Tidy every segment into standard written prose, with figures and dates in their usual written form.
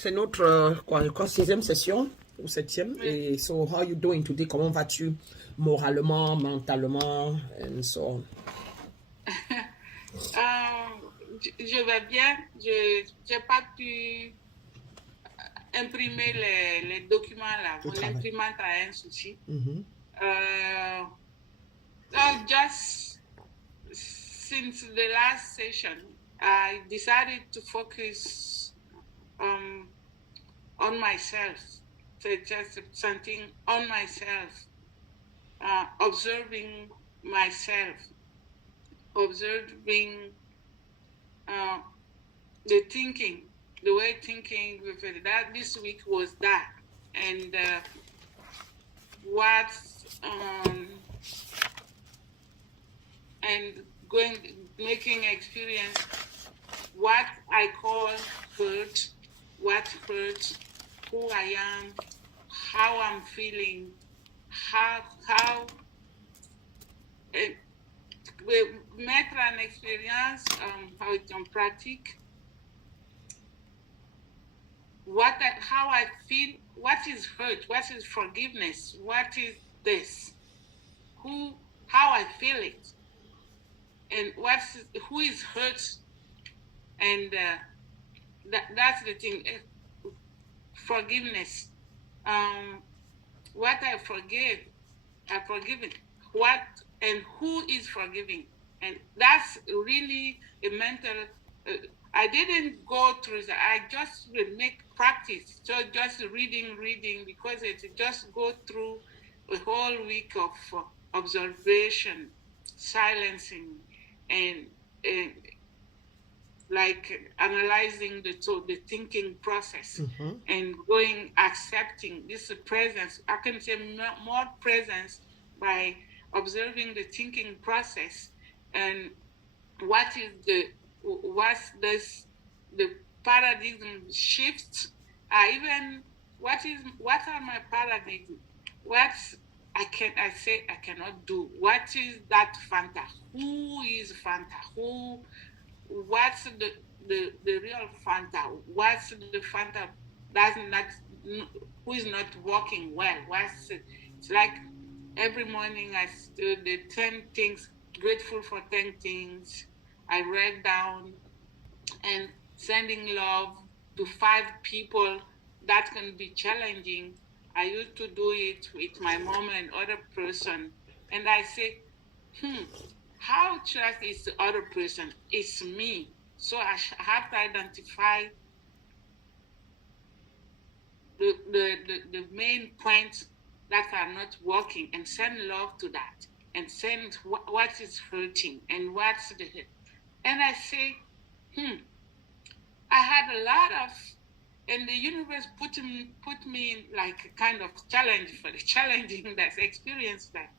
c'est notre sixième session ou septième. Oui. Et so, how you doing today? Comment vas-tu moralement, mentalement, and so on? Je vais bien. Je n'ai pas pu imprimer les documents là. Mon imprimante a un souci. So just since the last session, I decided to focus on myself. So just something on myself, observing myself, observing the thinking, the way thinking with it. That this week was that, and and making experience what I call hurt, what hurts, who I am, how I'm feeling, how mettre en expérience en pratique how I feel, what is hurt, what is forgiveness, what is this, how I feel it, and who is hurt, and that's the thing. Forgiveness. What I forgive, I forgive it. What and who is forgiving, and that's really a mental. I didn't go through that. I just will make practice. So just reading, because it just go through a whole week of observation, silencing, and like analyzing the thinking process, and accepting this presence. I can say more presence by observing the thinking process, and the paradigm shifts. What are my paradigms? I cannot do. What is that Fanta? Who is Fanta? What's the real Fanta? What's the Fanta who is not working well? It's like every morning I do the 10 things, grateful for 10 things. I write down, and sending love to 5 people that can be challenging. I used to do it with my mom and other person, and I say, how trust is the other person? It's me. So I have to identify the main points that are not working, and send love to that, and send what is hurting and what's the hurt. And I say, I had a lot of, and the universe put me in like a kind of challenge for the challenging that experience that.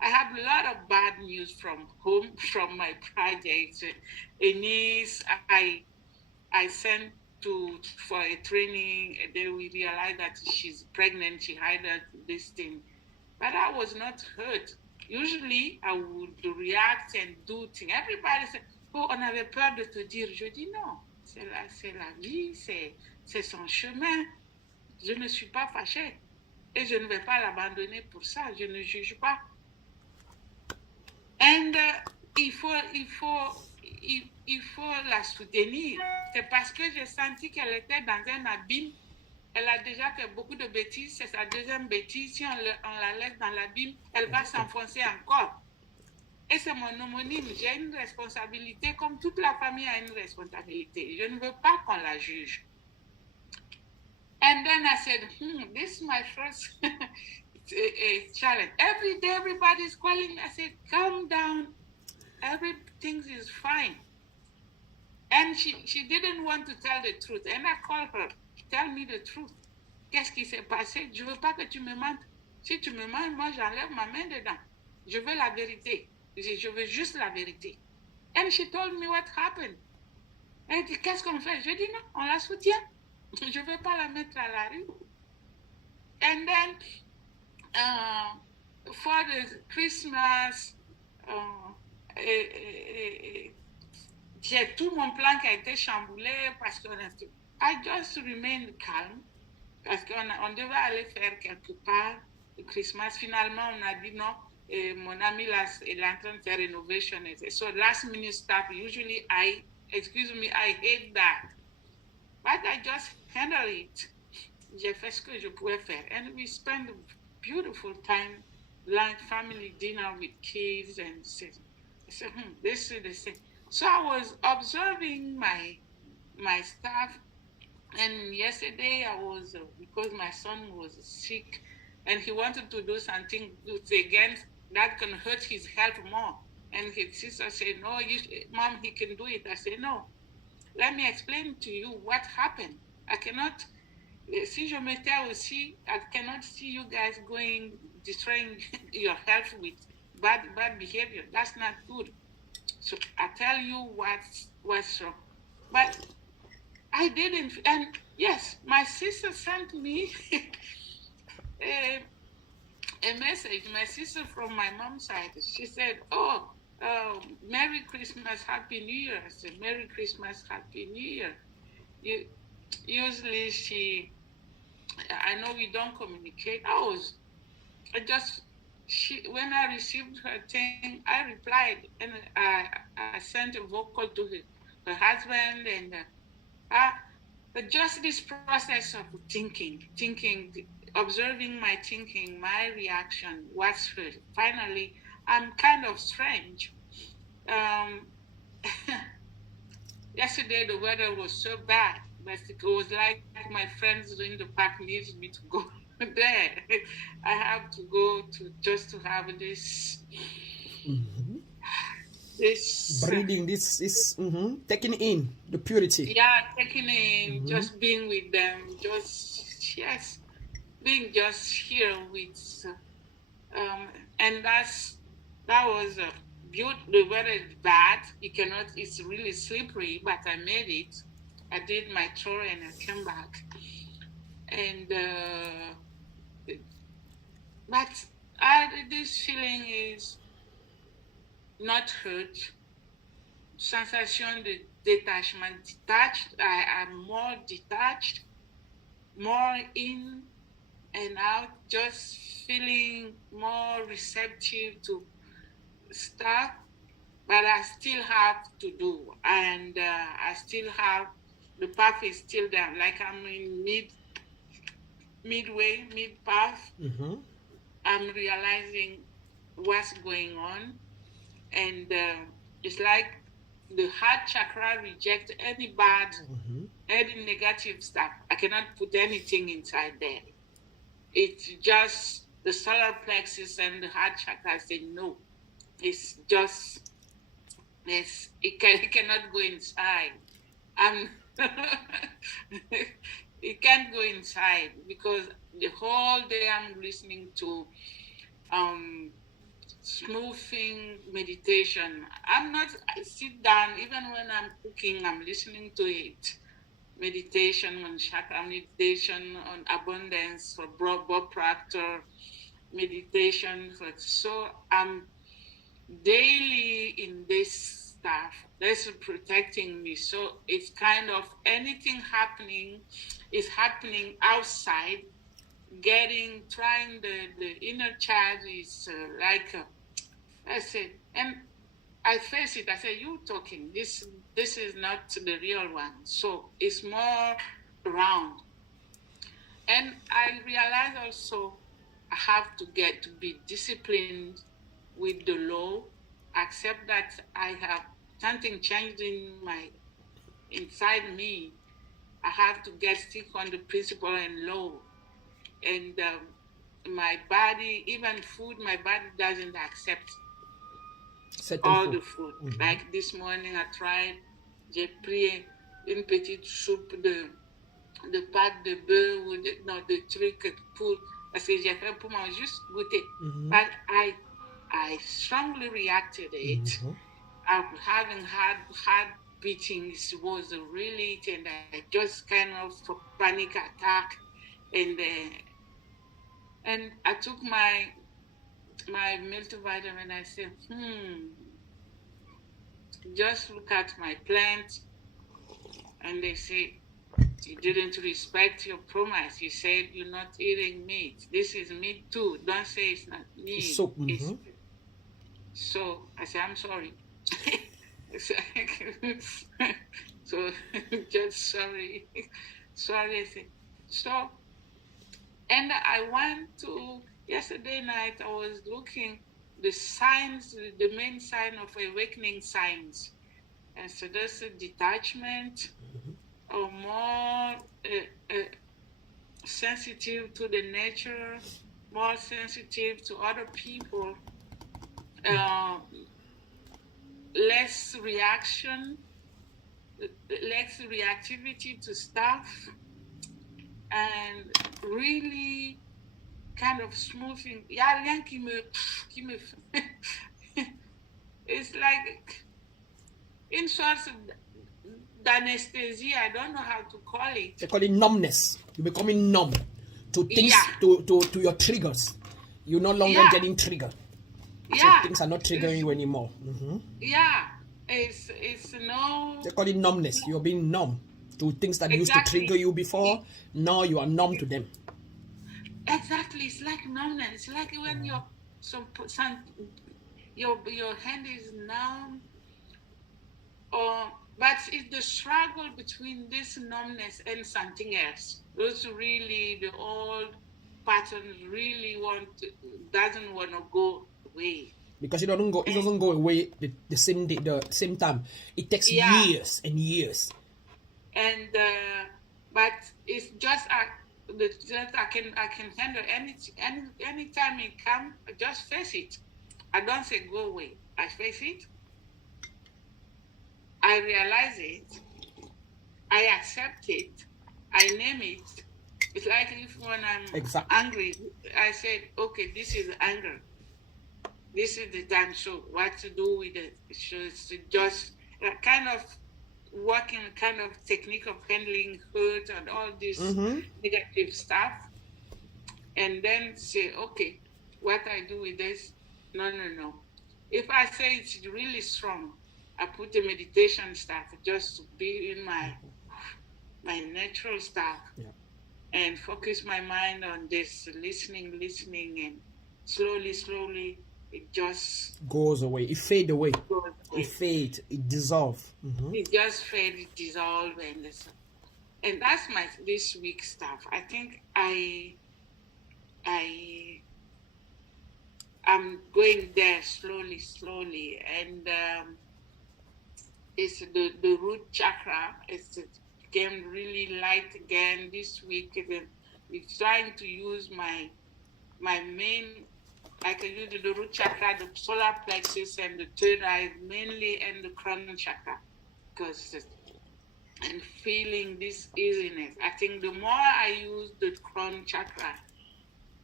I have a lot of bad news from home, from my projects. A niece I sent for a training, and then we realized that she's pregnant, she had this thing. But I was not hurt. Usually, I would react and do things. Everybody said, oh, on avait peur de te dire. Je dis non, c'est la vie, c'est son chemin. Je ne suis pas fâchée. Et je ne vais pas l'abandonner pour ça. Je ne juge pas. And il faut la soutenir. C'est parce que j'ai senti qu'elle était dans un abîme. Elle a déjà fait beaucoup de bêtises. C'est sa deuxième bêtise. Si on la laisse dans l'abîme, elle va s'enfoncer encore. Et c'est mon homonyme. J'ai une responsabilité, comme toute la famille a une responsabilité. Je ne veux pas qu'on la juge. And then I said, this is my first a challenge. Every day, everybody's calling me. I said, calm down. Everything is fine. And she didn't want to tell the truth. And I called her, tell me the truth. Qu'est-ce qui s'est passé? Je veux pas que tu me mentes. Si tu me mens, moi, j'enlève ma main dedans. Je veux la vérité. Je veux juste la vérité. And she told me what happened. Elle dit, qu'est-ce qu'on fait? Je dis non, on la soutient. Je veux pas la mettre à la rue. And then, for the Christmas, j'ai tout mon plan qui a été chamboulé parce que I just remained calme parce qu'on devait aller faire quelque part le Christmas. Finalement, on a dit non. Et mon ami là, il est en train de faire renovation. So last minute stuff, usually excuse me, I hate that. But I just handle it. J'ai fait ce que je pouvais faire. And we spent a beautiful time, like family dinner with kids. And I said, this is the same. So I was observing my staff. And yesterday I was, because my son was sick and he wanted to do something against that can hurt his health more. And his sister said, no, Mom, he can do it. I said, no, let me explain to you what happened. I cannot, si je m'étais aussi, I cannot see you guys destroying your health with bad behavior. That's not good. So I tell you what's wrong. But I didn't, and yes, my sister sent me a message. My sister from my mom's side, she said, oh, Merry Christmas, Happy New Year. I said, Merry Christmas, Happy New Year. Usually I know we don't communicate. When I received her thing, I replied and I sent a vocal to her husband and but just this process of thinking, observing my thinking, my reaction, what's first. Finally, I'm kind of strange. Yesterday the weather was so bad, but it was like my friends in the park needed me to go there. I have to go to have this. This breathing, this is taking in the purity. Yeah, taking in, just being with them, being just here with, and that was beautiful. The weather is bad. It's really slippery, but I made it. I did my tour and I came back, and but this feeling is not hurt. Sensation de détachement, detached. I am more detached, more in and out, just feeling more receptive to stuff, but I still have to do, and I still have, the path is still there, like I'm in mid path. I'm realizing what's going on, and it's like the heart chakra rejects any bad, any negative stuff. I cannot put anything inside there. It's just the solar plexus and the heart chakra say no. It's just, it cannot go inside. It can't go inside because the whole day I'm listening to smoothing meditation. I sit down, even when I'm cooking, I'm listening to it. Meditation on chakra, meditation on abundance for Bob Proctor, meditation so I'm daily in this stuff. That's protecting me. So it's kind of anything happening is happening outside. Trying the inner child is I said, and I face it. I said, you talking. This is not the real one. So it's more round. And I realize also I have to get to be disciplined with the law, accept that I have something changed inside me. I have to stick on the principle and law. And my body, even food, my body doesn't accept all the food. Like this morning, I tried, j'ai pris une petite soupe de pâte de beurre ou de trucs parce que j'ai fait pour moi juste goûter. But I strongly reacted it. Having had beatings was really, and I just kind of panic attack, and I took my multivitamin. I said, just look at my plant, and they say You didn't respect your promise. You said you're not eating meat. This is meat too. Don't say it's not meat. So, So I said, I'm sorry. So just sorry. Sorry. I said, so, and I went to, yesterday night, I was looking the signs, the main sign of awakening signs. And so there's a detachment, or more sensitive to the nature, more sensitive to other people, less reactivity to stuff, and really kind of smoothing. Il y a rien qui me it's like in sorts of anesthesia. I don't know how to call it. They call it numbness. You're becoming numb to things, to your triggers. You're no longer getting triggered. So things are not triggering you anymore. Yeah, it's no. They call it numbness. You're being numb to things that used to trigger you before. Now you are numb to them. Exactly, it's like numbness. It's like when your hand is numb, but it's the struggle between this numbness and something else. Those really the old patterns really doesn't want to go away. Because it doesn't go away the same time. It takes years and years. And but it's just I can handle any time it comes. I just face it. I don't say go away. I face it. I realize it. I accept it. I name it. It's like if when I'm angry, I said, okay, this is anger. This is the time. So what to do with it? So it's just kind of working kind of technique of handling hurt and all this negative stuff, and then say, okay, what I do with this? No. If I say it's really strong, I put the meditation stuff just to be in my natural stuff, and focus my mind on this listening, and slowly. It just goes away. It fades away. It fades. It dissolves. It just fades, it dissolves, and that's my this week stuff. I think I'm going there slowly, and it's the root chakra. It's again really light again this week. It's trying to use my main. I can use the root chakra, the solar plexus, and the third eye, mainly, and the crown chakra, because and feeling this easiness. I think the more I use the crown chakra,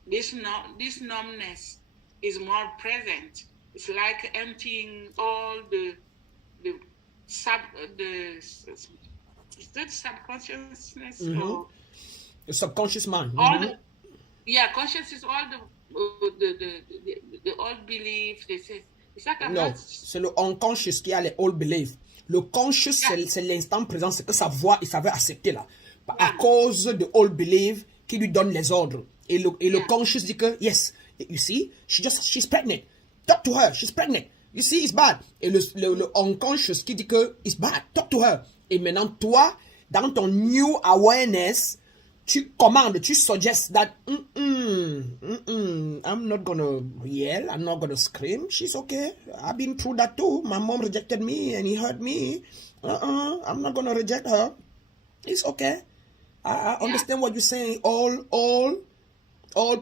this numbness is more present. It's like emptying all the subconsciousness or the subconscious mind. Conscious is all the old belief. Non, c'est le unconscious qui a les old beliefs. Le conscious, c'est l'instant présent, c'est que sa voix, il savait accepter là. À cause de old belief qui lui donne les ordres. Et le conscious dit que, yes, you see, she's pregnant. Talk to her, she's pregnant. You see, it's bad. Et le unconscious qui dit que, it's bad. Talk to her. Et maintenant, toi, dans ton new awareness, tu commandes, tu suggests that I'm not gonna yell, I'm not gonna scream, she's okay. I've been through that too. My mom rejected me and he hurt me. I'm not gonna reject her. It's okay. I understand what you're saying. All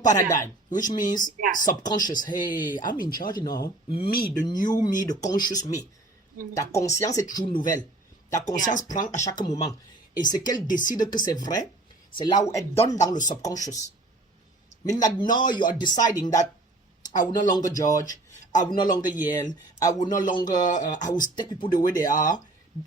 paradigm, which means subconscious. Hey, I'm in charge now. Me, the new me, the conscious me. Ta conscience est toujours nouvelle. Ta conscience prend à chaque moment. Et ce qu'elle décide que c'est vrai, c'est là où elle donne dans le subconscious. Meaning that now you are deciding that I will no longer judge, I will no longer yell, I will no longer, I will take people the way they are.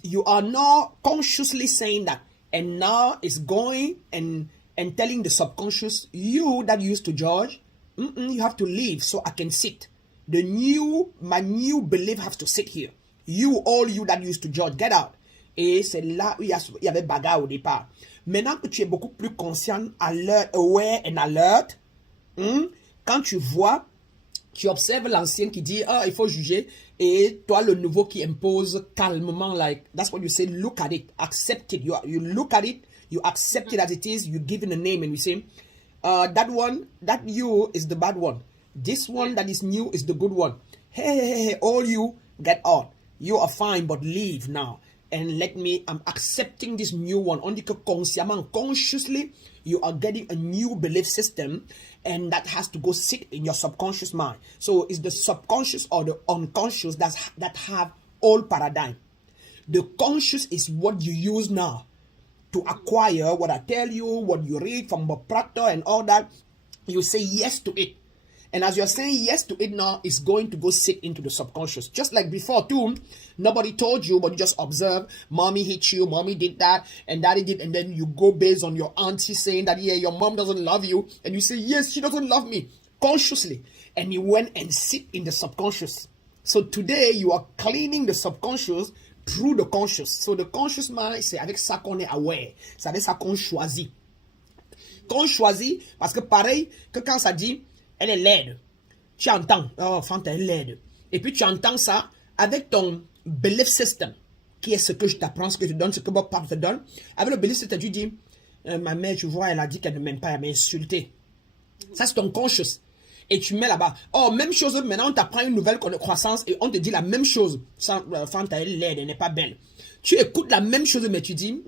You are now consciously saying that. And now it's going and telling the subconscious, you that used to judge, you have to leave so I can sit. My new belief has to sit here. All you that used to judge, get out. Et c'est là où il y avait bagarre au départ. Maintenant que tu es beaucoup plus conscient, alert, aware and alert, quand tu vois, tu observes l'ancien qui dit, il faut juger, et toi, le nouveau qui impose calmement, like, that's what you say, look at it, accept it. You look at it, you accept it as it is, you give it a name, and you say, that one, that you is the bad one. This one that is new is the good one. Hey, all you, get out. You are fine, but leave now. And I'm accepting this new one. On dit que consciemment, consciously, you are getting a new belief system, and that has to go sit in your subconscious mind. So it's the subconscious or the unconscious that have all paradigm. The conscious is what you use now to acquire what I tell you, what you read from Bob Proctor and all that. You say yes to it. And as you're saying yes to it now, it's going to go sit into the subconscious. Just like before too, nobody told you, but you just observe, mommy hit you, mommy did that, and daddy did, and then you go based on your auntie saying that, yeah, your mom doesn't love you, and you say, yes, she doesn't love me, consciously. And you went and sit in the subconscious. So today, you are cleaning the subconscious through the conscious. So the conscious mind, c'est avec ça qu'on est aware. C'est avec ça qu'on choisit. Qu'on choisit, parce que pareil, que quand ça dit, elle est laide. Tu entends, oh, Fanta est laide. Et puis tu entends ça avec ton belief system, qui est ce que je t'apprends, ce que je te donne, ce que Bob Pap te donne. Avec le belief system, tu dis, ma mère, tu vois, elle a dit qu'elle ne m'aime pas, elle m'a insulté. Ça, c'est ton conscious. Et tu mets là-bas. Oh, même chose, maintenant on t'apprend une nouvelle croissance et on te dit la même chose. Fanta est laide, elle n'est pas belle. Tu écoutes la même chose, mais tu dis,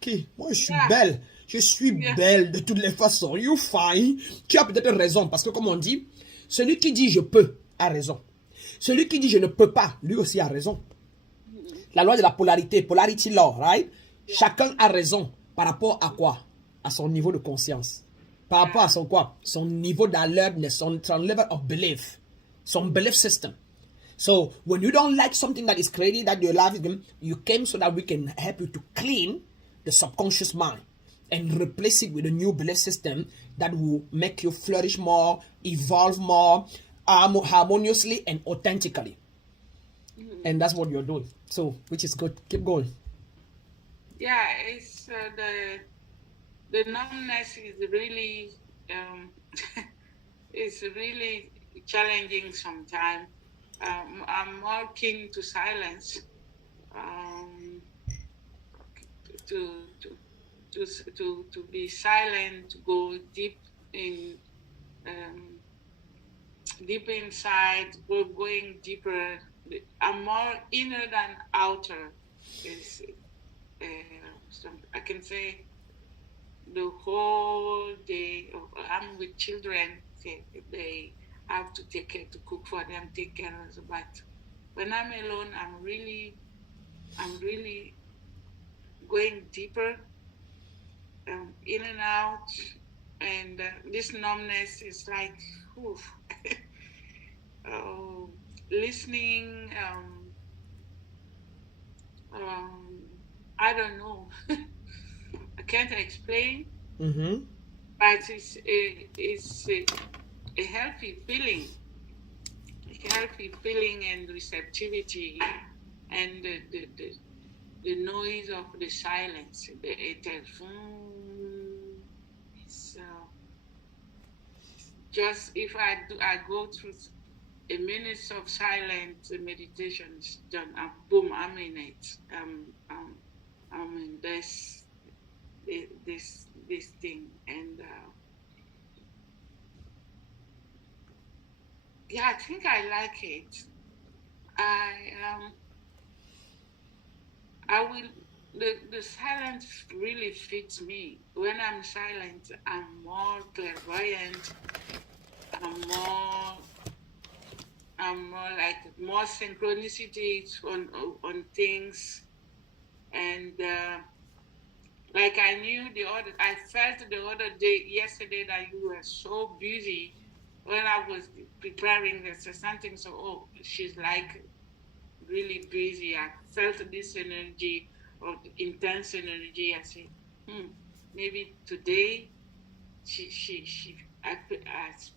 qui? Moi, je suis belle. Je suis belle de toutes les façons. You fine. Tu as peut-être raison. Parce que comme on dit, celui qui dit je peux a raison. Celui qui dit je ne peux pas, lui aussi a raison. La loi de la polarité, polarity law, right? Chacun a raison. Par rapport à quoi? À son niveau de conscience. Par rapport à son quoi? Son niveau d'alertness, son level of belief. Son belief system. So, when you don't like something that is crazy, that your life is, you came so that we can help you to clean the subconscious mind and replace it with a new belief system that will make you flourish more, evolve more, harmoniously and authentically. And that's what you're doing. So, which is good. Keep going. Yeah, it's the numbness is really it's really challenging sometimes. I'm more keen to silence, to be silent, to go deep in, deep inside, going deeper. I'm more inner than outer. I can say the whole day I'm with children. They have to take care, to cook for them, take care of them. But when I'm alone, I'm really going deeper, in and out, and this numbness is like, listening. I don't know. I can't explain. But it's a healthy feeling, and receptivity, and the noise of the silence, the telephone. It's just if I go through a minute of silent meditation, is done. Boom, I'm in it. I'm in this thing, and yeah, I think I like it. I will. The silence really fits me. When I'm silent, I'm more clairvoyant. I'm more like more synchronicity on things, and like I felt the other day, yesterday, that you were so busy when I was preparing this or something. So, she's like really busy. I felt this energy, of intense energy. I said, maybe today I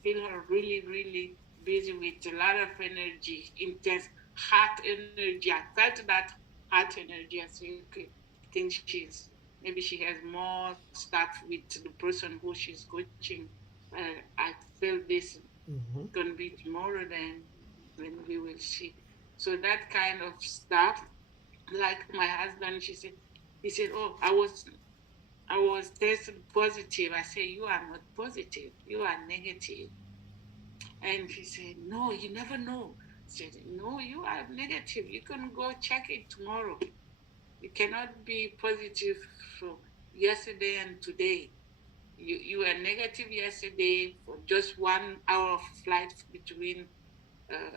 feel her really, really busy with a lot of energy, intense heart energy. I felt that heart energy. I said, okay, I think she's maybe she has more stuff with the person who she's coaching. I feel this going to be tomorrow, then we will see. So that kind of stuff, like my husband, he said, oh, I was tested positive. I said, you are not positive, you are negative. And he said, no, you never know. I said, no, you are negative. You can go check it tomorrow. You cannot be positive for yesterday and today. You were negative yesterday for just 1 hour of flight between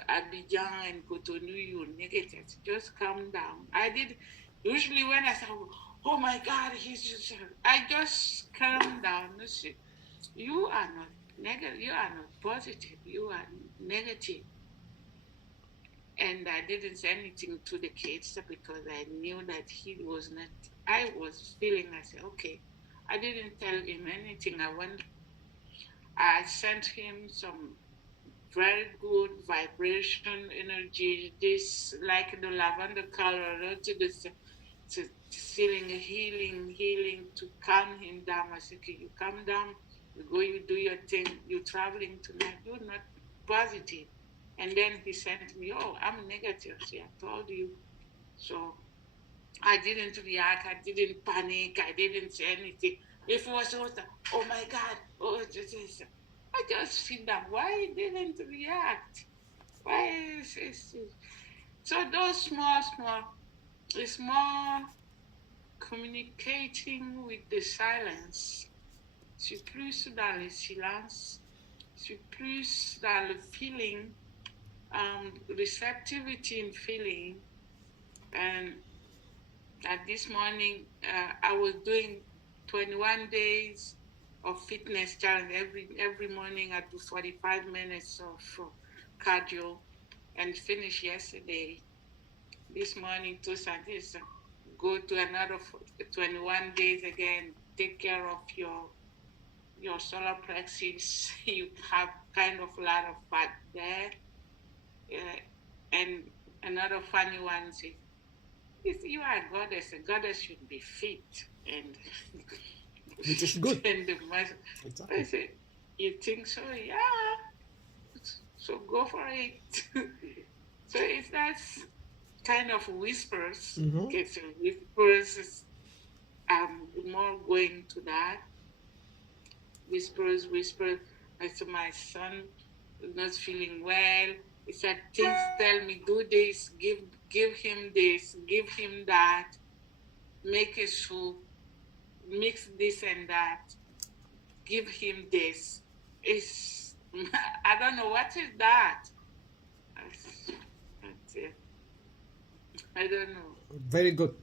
Abidjan and Cotonou. You were negative. Just calm down. I did. Usually when I say, oh my God, I just calm down. You are not negative. You are not positive. You are negative. And I didn't say anything to the kids because I knew that he was not. I was feeling. I said, okay. I didn't tell him anything. I sent him some very good vibration energy. This like the lavender color to feeling healing to calm him down. I said, okay, you calm down. You go, you do your thing. You're traveling tonight. You're not positive. And then he sent me, oh, I'm negative. See, I told you. So I didn't react. I didn't panic. I didn't say anything. If it was, oh my God, oh, I just feel that. Why didn't react? Why is it? So those small, it's more communicating with the silence. C'est plus dans le silence. C'est plus dans le feeling, receptivity in feeling. And at this morning, I was doing 21 days of fitness challenge. Every morning I do 45 minutes of cardio and finish yesterday. This morning, to Santis, go to another 21 days again. Take care of your solar plexus. You have kind of a lot of fat there. And another funny one is, if you are a goddess should be fit. And which is good. And Exactly. I said, you think so? Yeah. So go for it. So it's that kind of whispers. Okay, so whispers, more going to that. Whispers. I said, my son is not feeling well. He said, things tell me, do this, give him this, give him that, make a soup, mix this and that, give him this. It's, I don't know, what is that? That's it. I don't know. Very good.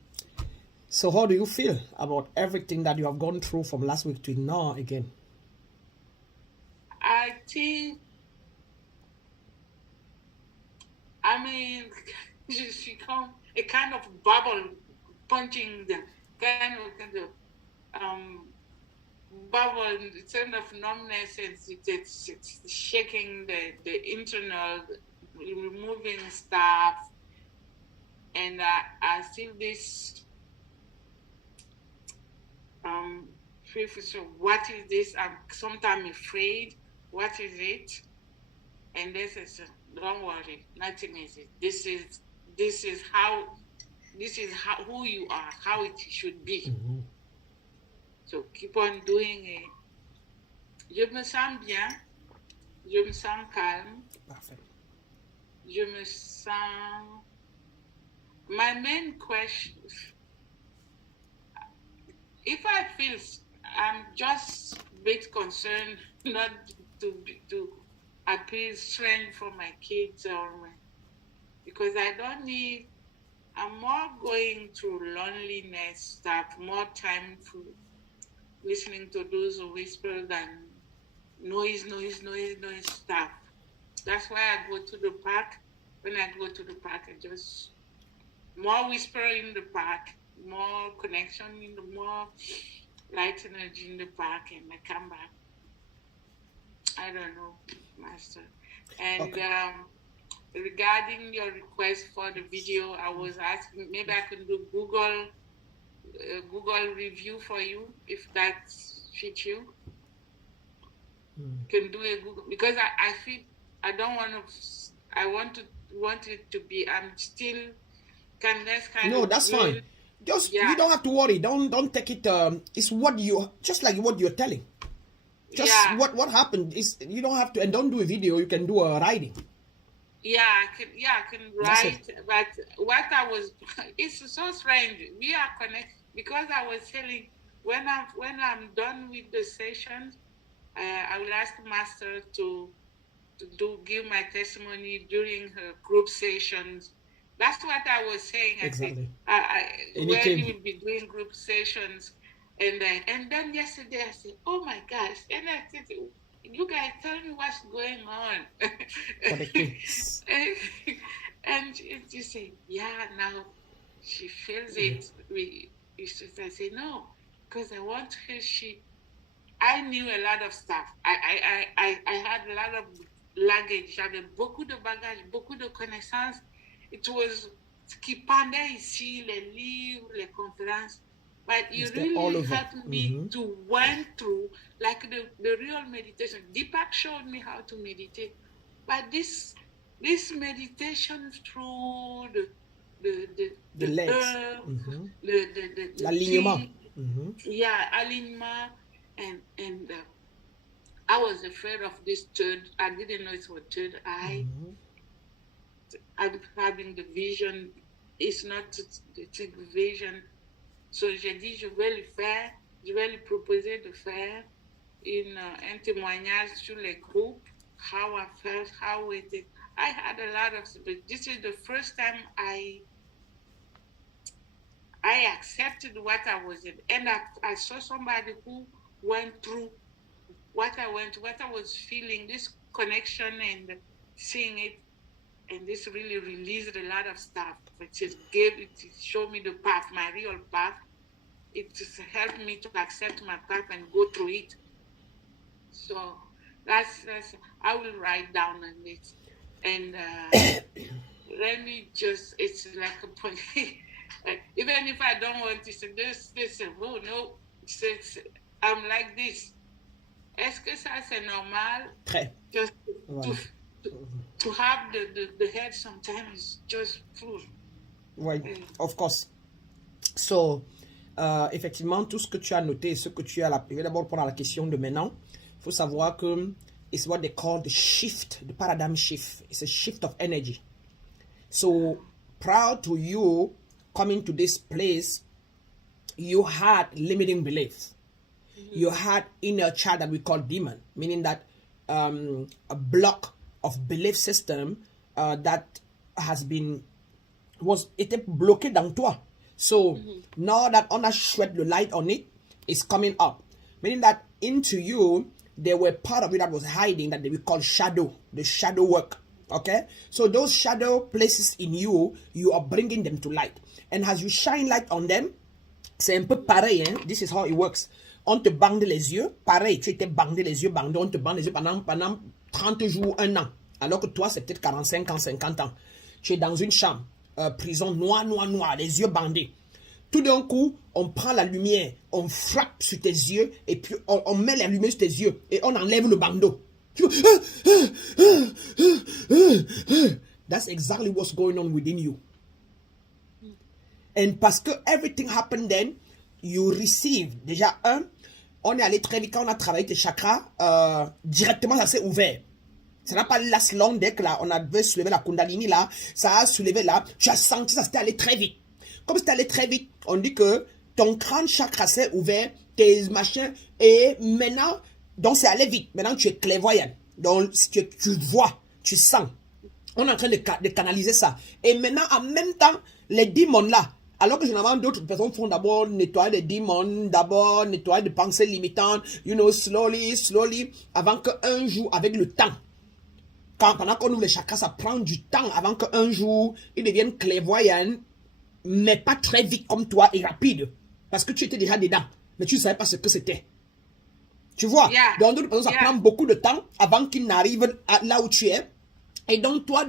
So how do you feel about everything that you have gone through from last week to now again? I think, I mean, she come a kind of bubble punching the kind of bubble, kind of numbness. It's shaking the internal, removing stuff, and I feel this. So what is this? I'm sometimes afraid. What is it? And this is, don't worry, nothing is it. This is how who you are, how it should be. So keep on doing it. Je me sens bien. Je me sens calme. Perfect. Je me sens. My main question, if I feel I'm just a bit concerned not to appear strange for my kids because I don't need. I'm more going through loneliness stuff, more time for listening to those whispers than noise stuff. That's why I go to the park. When I go to the park, I just more whisper in the park, more connection in the more light energy in the park, and I come back. I don't know, Master. And regarding your request for the video, I was asking maybe I could do Google Google review for you if that fits you. Can do a Google, because I feel I don't want to. I want it to be. I'm still kind No, of that's doing, fine. Just yeah. you don't have to worry. Don't take it. It's what you just like what you're telling. Just Yeah. what happened is you don't have to, and don't do a video. You can do a writing. Yeah, I can That's write, but what I was, it's so strange. We are connected because I was telling when I'm done with the sessions, I will ask Master to give my testimony during her group sessions. That's what I was saying. Exactly. When you will be doing group sessions, and then yesterday I said, oh my gosh, and I said, you guys tell me what's going on. And she said, yeah, now she feels it. I say, no, because I want her. I knew a lot of stuff. I had a lot of luggage. J'avais beaucoup de bagages, beaucoup de connaissances. It was ce qui pendait ici, les livres, les conférences. But you really helped me to went through like the real meditation. Deepak showed me how to meditate, but this meditation through the legs, l'alignement, alignement, and I was afraid of this third. I didn't know it was third eye. I'm having the vision. It's not the vision. So j'ai dit, je vais lui proposer de faire un témoignage sur les groupes, how I felt, how it is. I had a lot of, but this is the first time I accepted what I was in. And I saw somebody who went through what I was feeling, this connection and seeing it. And this really released a lot of stuff. It showed me the path, my real path. It just helped me to accept my path and go through it. So that's I will write down on it. And let me just, it's like a point. Like, even if I don't want to say this, oh no, I'm like this. Est-ce que ça c'est normal? Très. Just to have the head sometimes is just full. Right, of course. So, effectivement, tout ce que tu as noté, ce que tu as là, je vais d'abord prendre la question de maintenant. Il faut savoir que it's what they call the shift, the paradigm shift. It's a shift of energy. So, prior to you coming to this place, you had limiting beliefs. You had inner child that we call demon, meaning that a block of belief system that était bloqué dans toi. So now that on a shed the light on it, it's coming up. Meaning that into you, there were part of it that was hiding that we call shadow, the shadow work. Okay? So those shadow places in you, you are bringing them to light. And as you shine light on them, c'est un peu pareil, hein? This is how it works. On te bande les yeux, pareil, tu étais bandé les yeux, bandé, on te bande les yeux pendant 30 jours, 1 an. Alors que toi, c'est peut-être 45 ans, 50 ans. Tu es dans une chambre, prison noire, les yeux bandés. Tout d'un coup, on prend la lumière, on frappe sur tes yeux, et puis on met la lumière sur tes yeux, et on enlève le bandeau. That's exactly what's going on within you. And parce que everything happened then, you receive. Déjà, on est allé très vite, quand on a travaillé tes chakras, directement ça s'est ouvert. Ça n'a pas laissé long dès que là, on avait soulevé la Kundalini là, ça a soulevé là, tu as senti ça s'était allé très vite. Comme c'était allé très vite, on dit que ton crâne chakra s'est ouvert, tes machins, et maintenant, donc c'est allé vite. Maintenant tu es clairvoyant. Donc tu vois, tu sens. On est en train de canaliser ça. Et maintenant, en même temps, les démons là, alors que généralement d'autres personnes font d'abord nettoyer les démons, d'abord nettoyer des pensées limitantes, slowly, avant qu'un jour, avec le temps, pendant qu'on ouvre les chakras, ça prend du temps avant qu'un jour, ils deviennent clairvoyants, mais pas très vite comme toi et rapide. Parce que tu étais déjà dedans, mais tu ne savais pas ce que c'était. Tu vois? Yeah. Donc, d'autres personnes, ça prend beaucoup de temps avant qu'ils n'arrivent là où tu es. Et donc, toi,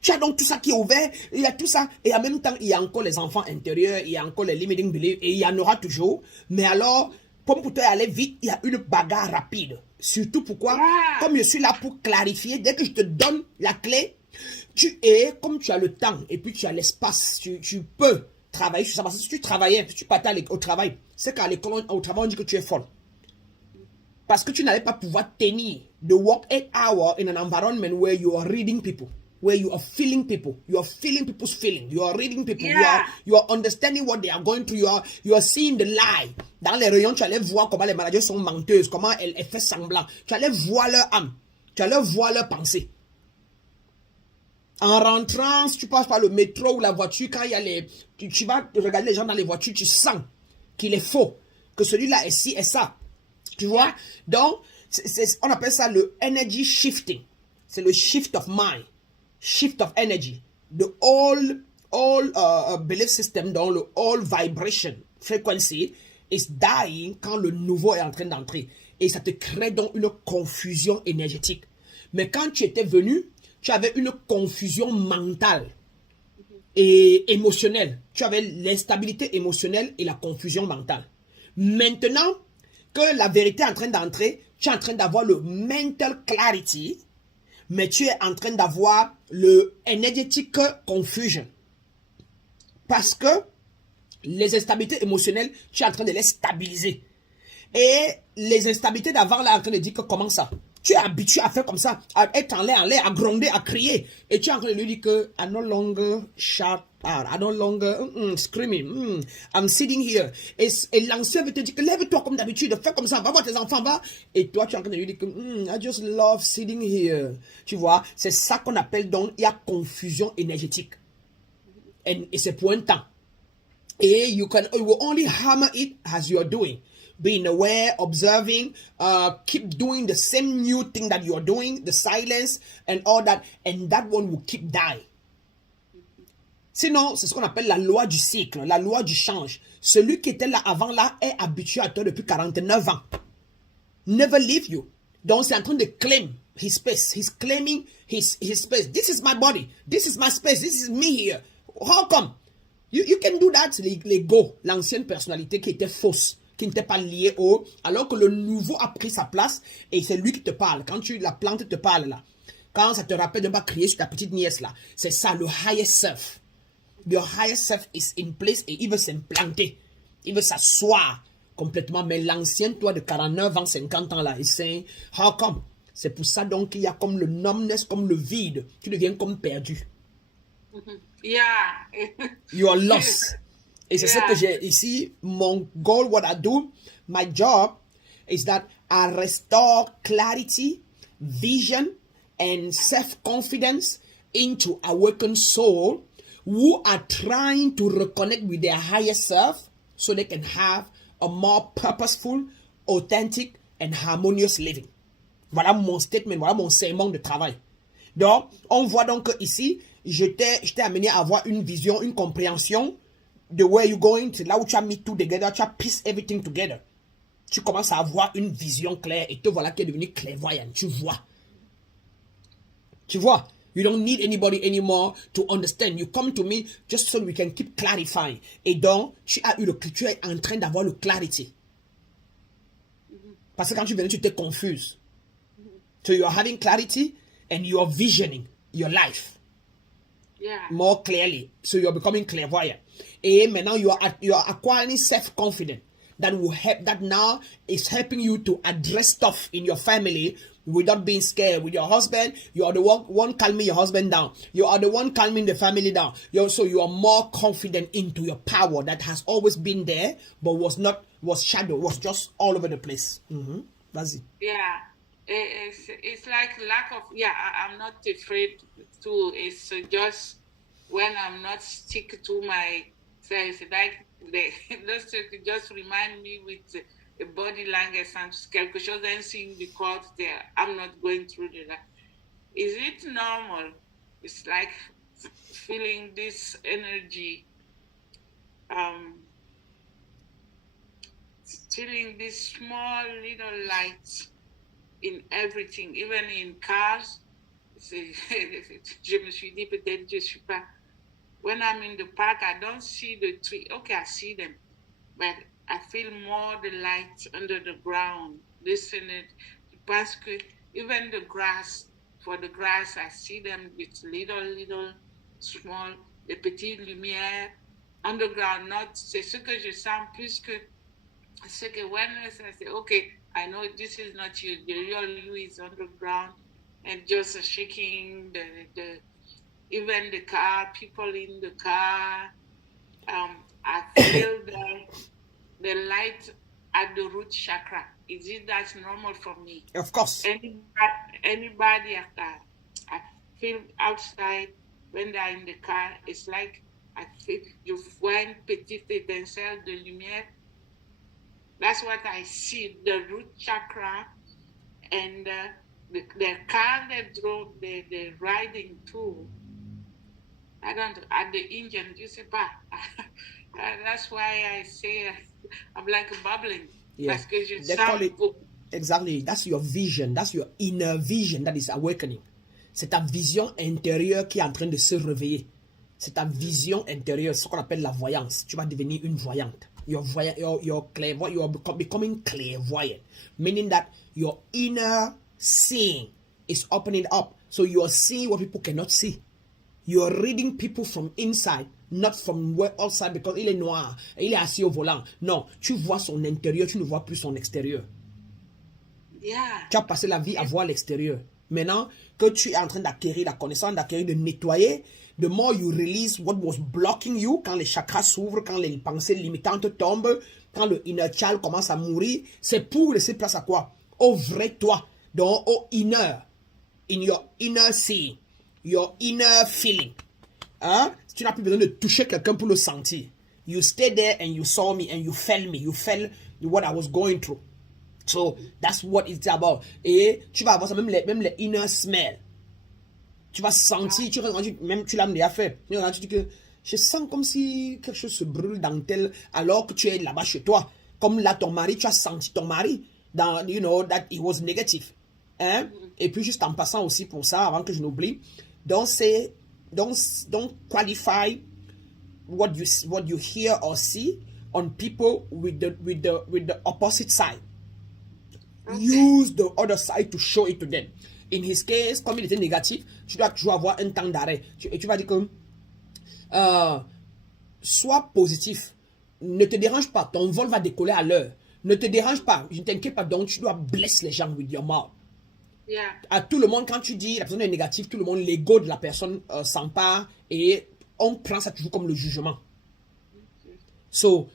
Tu as donc tout ça qui est ouvert, il y a tout ça, et en même temps, il y a encore les enfants intérieurs, il y a encore les limiting beliefs, et il y en aura toujours. Mais alors, comme pour toi aller vite, il y a une bagarre rapide. Surtout pourquoi, comme je suis là pour clarifier, dès que je te donne la clé, comme tu as le temps, et puis tu as l'espace, tu peux travailler sur ça. Parce que si tu travaillais, si tu partais au travail, c'est qu'à l'école, au travail, on dit que tu es folle. Parce que tu n'allais pas pouvoir tenir the work 8 hours in an environment where you are reading people, where you are feeling people, you are feeling people's feelings, you are reading people, you are understanding what they are going through, you are seeing the lie. Dans les rayons, tu allais voir comment les managers sont menteuses, comment elles font semblant. Tu allais voir leur âme, tu allais voir leur pensée. En rentrant, si tu passes par le métro ou la voiture, quand il y a tu vas regarder les gens dans les voitures, tu sens qu'il est faux, que celui-là est ci et ça. Tu vois? Donc, on appelle ça le energy shifting. C'est le shift of mind. Shift of energy. The all belief system, donc le all vibration frequency is dying quand le nouveau est en train d'entrer. Et ça te crée donc une confusion énergétique. Mais quand tu étais venu, tu avais une confusion mentale et émotionnelle. Tu avais l'instabilité émotionnelle et la confusion mentale. Maintenant que la vérité est en train d'entrer, tu es en train d'avoir le mental clarity, mais tu es en train d'avoir le energetic confusion. Parce que les instabilités émotionnelles, tu es en train de les stabiliser. Et les instabilités d'avant, là, en train de dire que comment ça? Tu es habitué à faire comme ça, à être en l'air, à gronder, à crier. Et tu es en train de lui dire que I no longer shout out, I no longer screaming, I'm sitting here. Et l'ancien veut te dire que lève-toi comme d'habitude, fais comme ça, va voir tes enfants, va. Et toi, tu es en train de lui dire que I just love sitting here. Tu vois, c'est ça qu'on appelle donc, il y a confusion énergétique. Et c'est pour un temps. Et you will only hammer it as you are doing. Being aware, observing, keep doing the same new thing that you are doing, the silence and all that, and that one will keep dying. Sinon, c'est ce qu'on appelle la loi du cycle, la loi du change. Celui qui était là avant là est habitué à toi depuis 49 ans. Never leave you. Donc, c'est en train de claim his space. He's claiming his space. This is my body. This is my space. This is me here. How come? You can do that. L'ego, l'ancienne personnalité qui était fausse, qui n'était pas liée au, alors que le nouveau a pris sa place et c'est lui qui te parle. Quand la plante te parle là, quand ça te rappelle de ne pas crier sur ta petite nièce là, c'est ça, le higher self. Your higher self is in place et il veut s'implanter. Il veut s'asseoir complètement. Mais l'ancien toi de 49 ans, 50 ans là, il sait, how come? C'est pour ça donc qu'il y a comme le numbness, comme le vide. Tu deviens comme perdu. Yeah. You are lost. Et c'est ce que j'ai ici. Mon goal, what I do, my job, is that I restore clarity, vision, and self-confidence into awakened soul who are trying to reconnect with their higher self so they can have a more purposeful, authentic, and harmonious living. Voilà mon statement, voilà mon sermon de travail. Donc, on voit donc ici, je t'ai amené à avoir une vision, une compréhension de where you're going. C'est là où tu as mis tout together, tu as piece everything together. Tu commences à avoir une vision claire et te voilà qui est devenu clairvoyant. Tu vois. Tu vois. You don't need anybody anymore to understand. You come to me just so we can keep clarifying. Et donc, tu es en train d'avoir le clarity. Parce que quand tu venais, tu t'es confuse. So you are having clarity and you are visioning your life. More clearly. So you are becoming clairvoyant. And maintenant you are acquiring self-confidence that will help, that now is helping you to address stuff in your family without being scared. With your husband, you are the one calming your husband down. You are the one calming the family down. So you are more confident into your power that has always been there, but was shadow, was just all over the place. Vas-y. Yeah. It's like lack of, I'm not afraid to, it's just when I'm not stick to my self, like just remind me with a body language and quelque chose ainsi because I'm not going through that. Is it normal? It's like feeling this energy, feeling this small little light in everything, even in cars, je me suis dit peut-être je suis pas. When I'm in the park, I don't see the tree. Okay, I see them, but I feel more the light under the ground. Listen it. Parce que even the grass, for the grass, I see them with little, small, des petites lumières underground. Not, c'est ce que je sens plus que ce que when I say, okay, I know this is not you. The real you is underground and just shaking the even the car, people in the car. I feel the light at the root chakra. Is it that's normal for me? Of course. Anybody I feel outside when they're in the car, it's like I feel you find petite étincelle de lumière. That's what I see, the root chakra and the car they drove, the riding too. I don't, at the engine, you say, that's why I say I'm like bubbling. Yeah. They call it, exactly, that's your vision, that's your inner vision that is awakening. C'est ta vision intérieure qui est en train de se réveiller. C'est ta vision intérieure, ce qu'on appelle la voyance. Tu vas devenir une voyante. You're clairvoyant, you're becoming clairvoyant. Meaning that your inner seeing is opening up. So you're seeing what people cannot see. You're reading people from inside, not from outside, because il est noir, il est assis au volant. Non, tu vois son intérieur, tu ne vois plus son extérieur. Yeah. Tu as passé la vie à voir l'extérieur. Maintenant que tu es en train d'acquérir la connaissance, d'acquérir, de nettoyer, the more you release what was blocking you, quand les chakras s'ouvrent, quand les pensées limitantes tombent, quand le inner child commence à mourir, c'est pour laisser place à quoi? Au vrai toi, donc au inner, in your inner seeing. Your inner feeling. Hein? Tu n'as plus besoin de toucher quelqu'un pour le sentir. You stay there and you saw me and you felt me. You felt what I was going through. So, that's what it's about. Et tu vas avoir ça, même les inner smell. Tu vas sentir, même tu l'as déjà fait. Tu dis que je sens comme si quelque chose se brûle dans tel, alors que tu es là-bas chez toi. Comme là, ton mari, tu as senti ton mari. Dans, you know, that it was negative. Hein? Et puis, juste en passant aussi pour ça, avant que je n'oublie, don't qualify what you hear or see on people with the opposite side. Okay. Use the other side to show it to them. In his case, comme il était négatif, tu dois toujours avoir un temps d'arrêt. Et tu vas dire que sois positif. Ne te dérange pas, ton vol va décoller à l'heure. Ne te dérange pas, je ne t'inquiète pas, donc tu dois bless les gens with your mouth. Yeah. À tout le monde, quand tu dis la personne est négative, tout le monde, l'ego de la personne s'empare et on prend ça toujours comme le jugement. So,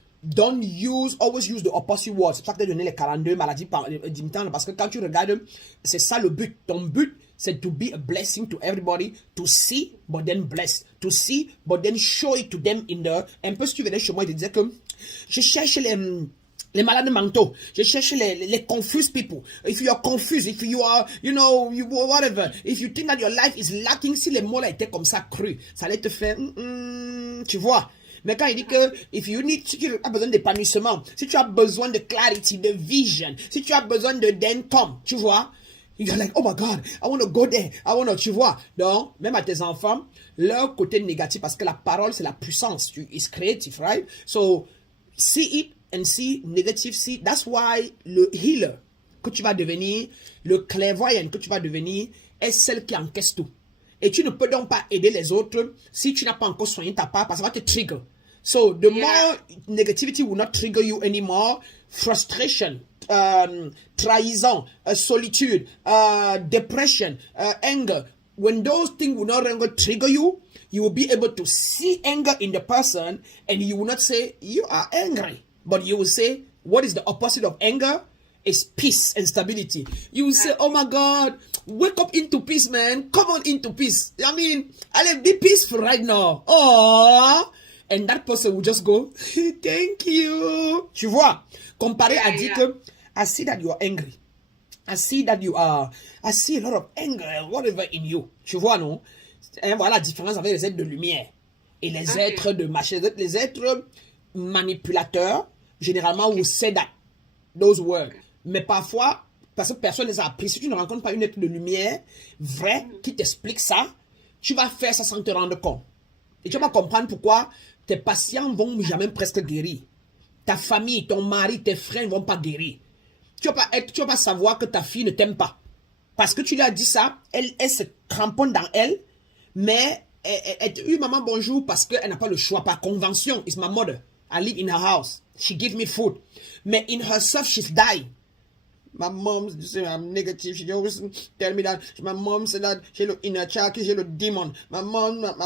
always use the opposite words. C'est pour ça que tu as donné les 42 maladies d'imitant, parce que quand tu regardes, c'est ça le but. Ton but, c'est to be a blessing to everybody, to see, but then bless. To see, but then show it to them in the... Un peu si tu venais chez moi, il te disait que je cherche les malades mentaux. Je cherche les confused people. If you are confused, if you are, whatever, if you think that your life is lacking, si les mots là étaient comme ça crus, ça allait te faire, tu vois. Mais quand il dit que, si tu as besoin d'épanouissement, si tu as besoin de clarity, de vision, si tu as besoin d'income, tu vois, you're like, oh my God, I want to go there, tu vois. Donc, même à tes enfants, leur côté négatif, parce que la parole, c'est la puissance, it's creative, right? So, see it, and see negative, see. That's why le healer que tu vas devenir, le clairvoyant que tu vas devenir, est celle qui encaisse tout. Et tu ne peux donc pas aider les autres si tu n'as pas encore soigné ta part, parce que ça va te trigger. So, the more negativity will not trigger you anymore, frustration, trahison, solitude, depression, anger, when those things will no longer trigger you, you will be able to see anger in the person, and you will not say, you are angry. But you will say, what is the opposite of anger? Is peace and stability. You will say, oh my God, wake up into peace, man. Come on into peace. I mean, I'll be peaceful right now. Oh, and that person will just go, thank you. Tu vois, comparé à dire que, I see that you are angry. I see that I see a lot of anger, whatever in you. Tu vois, non? Et voilà la différence avec les êtres de lumière et les êtres de machin. Les êtres manipulateurs, généralement, will say that, those words. Mais parfois, Parce que personne ne les a appris. Si tu ne rencontres pas une être de lumière vraie qui t'explique ça, tu vas faire ça sans te rendre compte. Et tu vas comprendre pourquoi tes patients ne vont jamais presque guérir. Ta famille, ton mari, tes frères ne vont pas guérir. Tu ne vas pas savoir que ta fille ne t'aime pas. Parce que tu lui as dit ça, elle se cramponne dans elle, mais elle dit, oui, maman, bonjour, parce qu'elle n'a pas le choix, par convention. It's my mother. I live in her house. She gives me food. Mais in herself, she's dying. My mom say I'm negative. She always tell me that. My mom said that j'ai le inner child, que j'ai le démon. Ma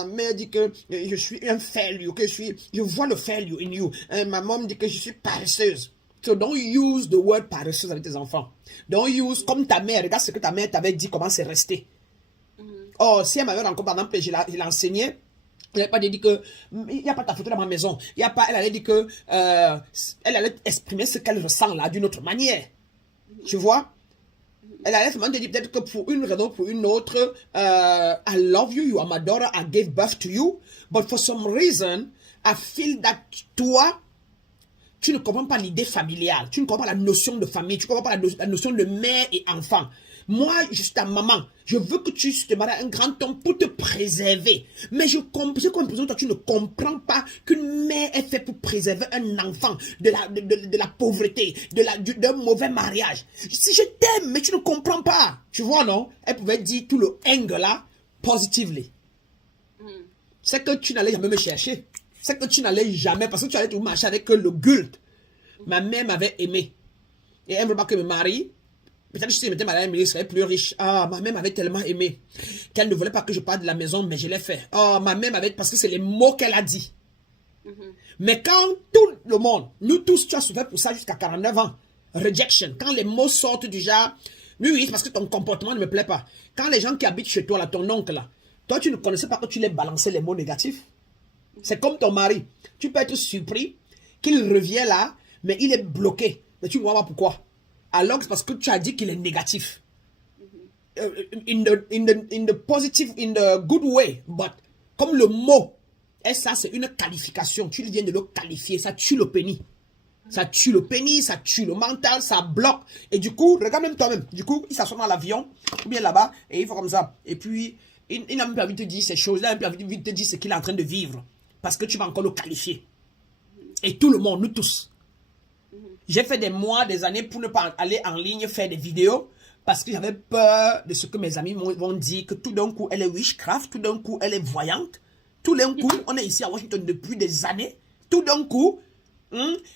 mère dit que je suis un failure, que je vois le failure in you. Ma mom dit que je suis paresseuse. So don't use the word paresseuse avec tes enfants. Don't use comme ta mère. Regarde ce que ta mère t'avait dit, comment c'est resté. Oh, si elle m'avait encore, par exemple, je l'enseignais. Elle n'avait pas dit que il n'y a pas ta photo dans ma maison. Il y a pas, elle allait dire que elle allait exprimer ce qu'elle ressent là d'une autre manière. Tu vois? Elle allait vraiment te dire peut-être que pour une raison, pour une autre, I love you, you are my daughter, I gave birth to you, but for some reason, I feel that toi, tu ne comprends pas l'idée familiale, tu ne comprends pas la notion de famille, tu ne comprends pas la notion de mère et enfant. Moi, je suis ta maman. Je veux que tu te maries à un grand homme pour te préserver. Mais j'ai comme l'impression que toi, tu ne comprends pas qu'une mère est faite pour préserver un enfant de la pauvreté, d'un mauvais mariage. Si je t'aime, mais tu ne comprends pas. Tu vois, non? Elle pouvait dire tout le anger là, positively. C'est que tu n'allais jamais me chercher. C'est que tu n'allais jamais, parce que tu allais tout marcher avec le guilt. Ma mère m'avait aimé. Et elle ne veut pas que je me marie. Peut-être que si je mettais madame, elle serait plus riche. Ah, ma mère m'avait tellement aimé qu'elle ne voulait pas que je parte de la maison, mais je l'ai fait. Ah, ma mère m'avait, parce que c'est les mots qu'elle a dit. Mais quand tout le monde, nous tous, tu as souffert pour ça jusqu'à 49 ans. Rejection. Quand les mots sortent du genre, oui, parce que ton comportement ne me plaît pas. Quand les gens qui habitent chez toi, là, ton oncle, là, toi, tu ne connaissais pas que tu les balançais les mots négatifs. C'est comme ton mari. Tu peux être surpris qu'il revient là, mais il est bloqué. Mais tu ne vois pas pourquoi. Alors c'est parce que tu as dit qu'il est négatif. In the positive, in the good way. But comme le mot, et ça c'est une qualification. Tu viens de le qualifier. Ça tue le pénis. Ça tue le pénis, ça tue le mental, ça bloque. Et du coup, regarde même toi-même. Du coup, il s'assoit dans l'avion, ou bien là-bas, et il fait comme ça. Et puis, il n'a même pas envie de te dire ces choses-là, il n'a même pas envie de te dire ce qu'il est en train de vivre. Parce que tu vas encore le qualifier. Et tout le monde, nous tous. J'ai fait des mois, des années pour ne pas aller en ligne faire des vidéos parce que j'avais peur de ce que mes amis vont dire, que tout d'un coup, elle est witchcraft, tout d'un coup, elle est voyante. Tout d'un coup, on est ici à Washington depuis des années. Tout d'un coup,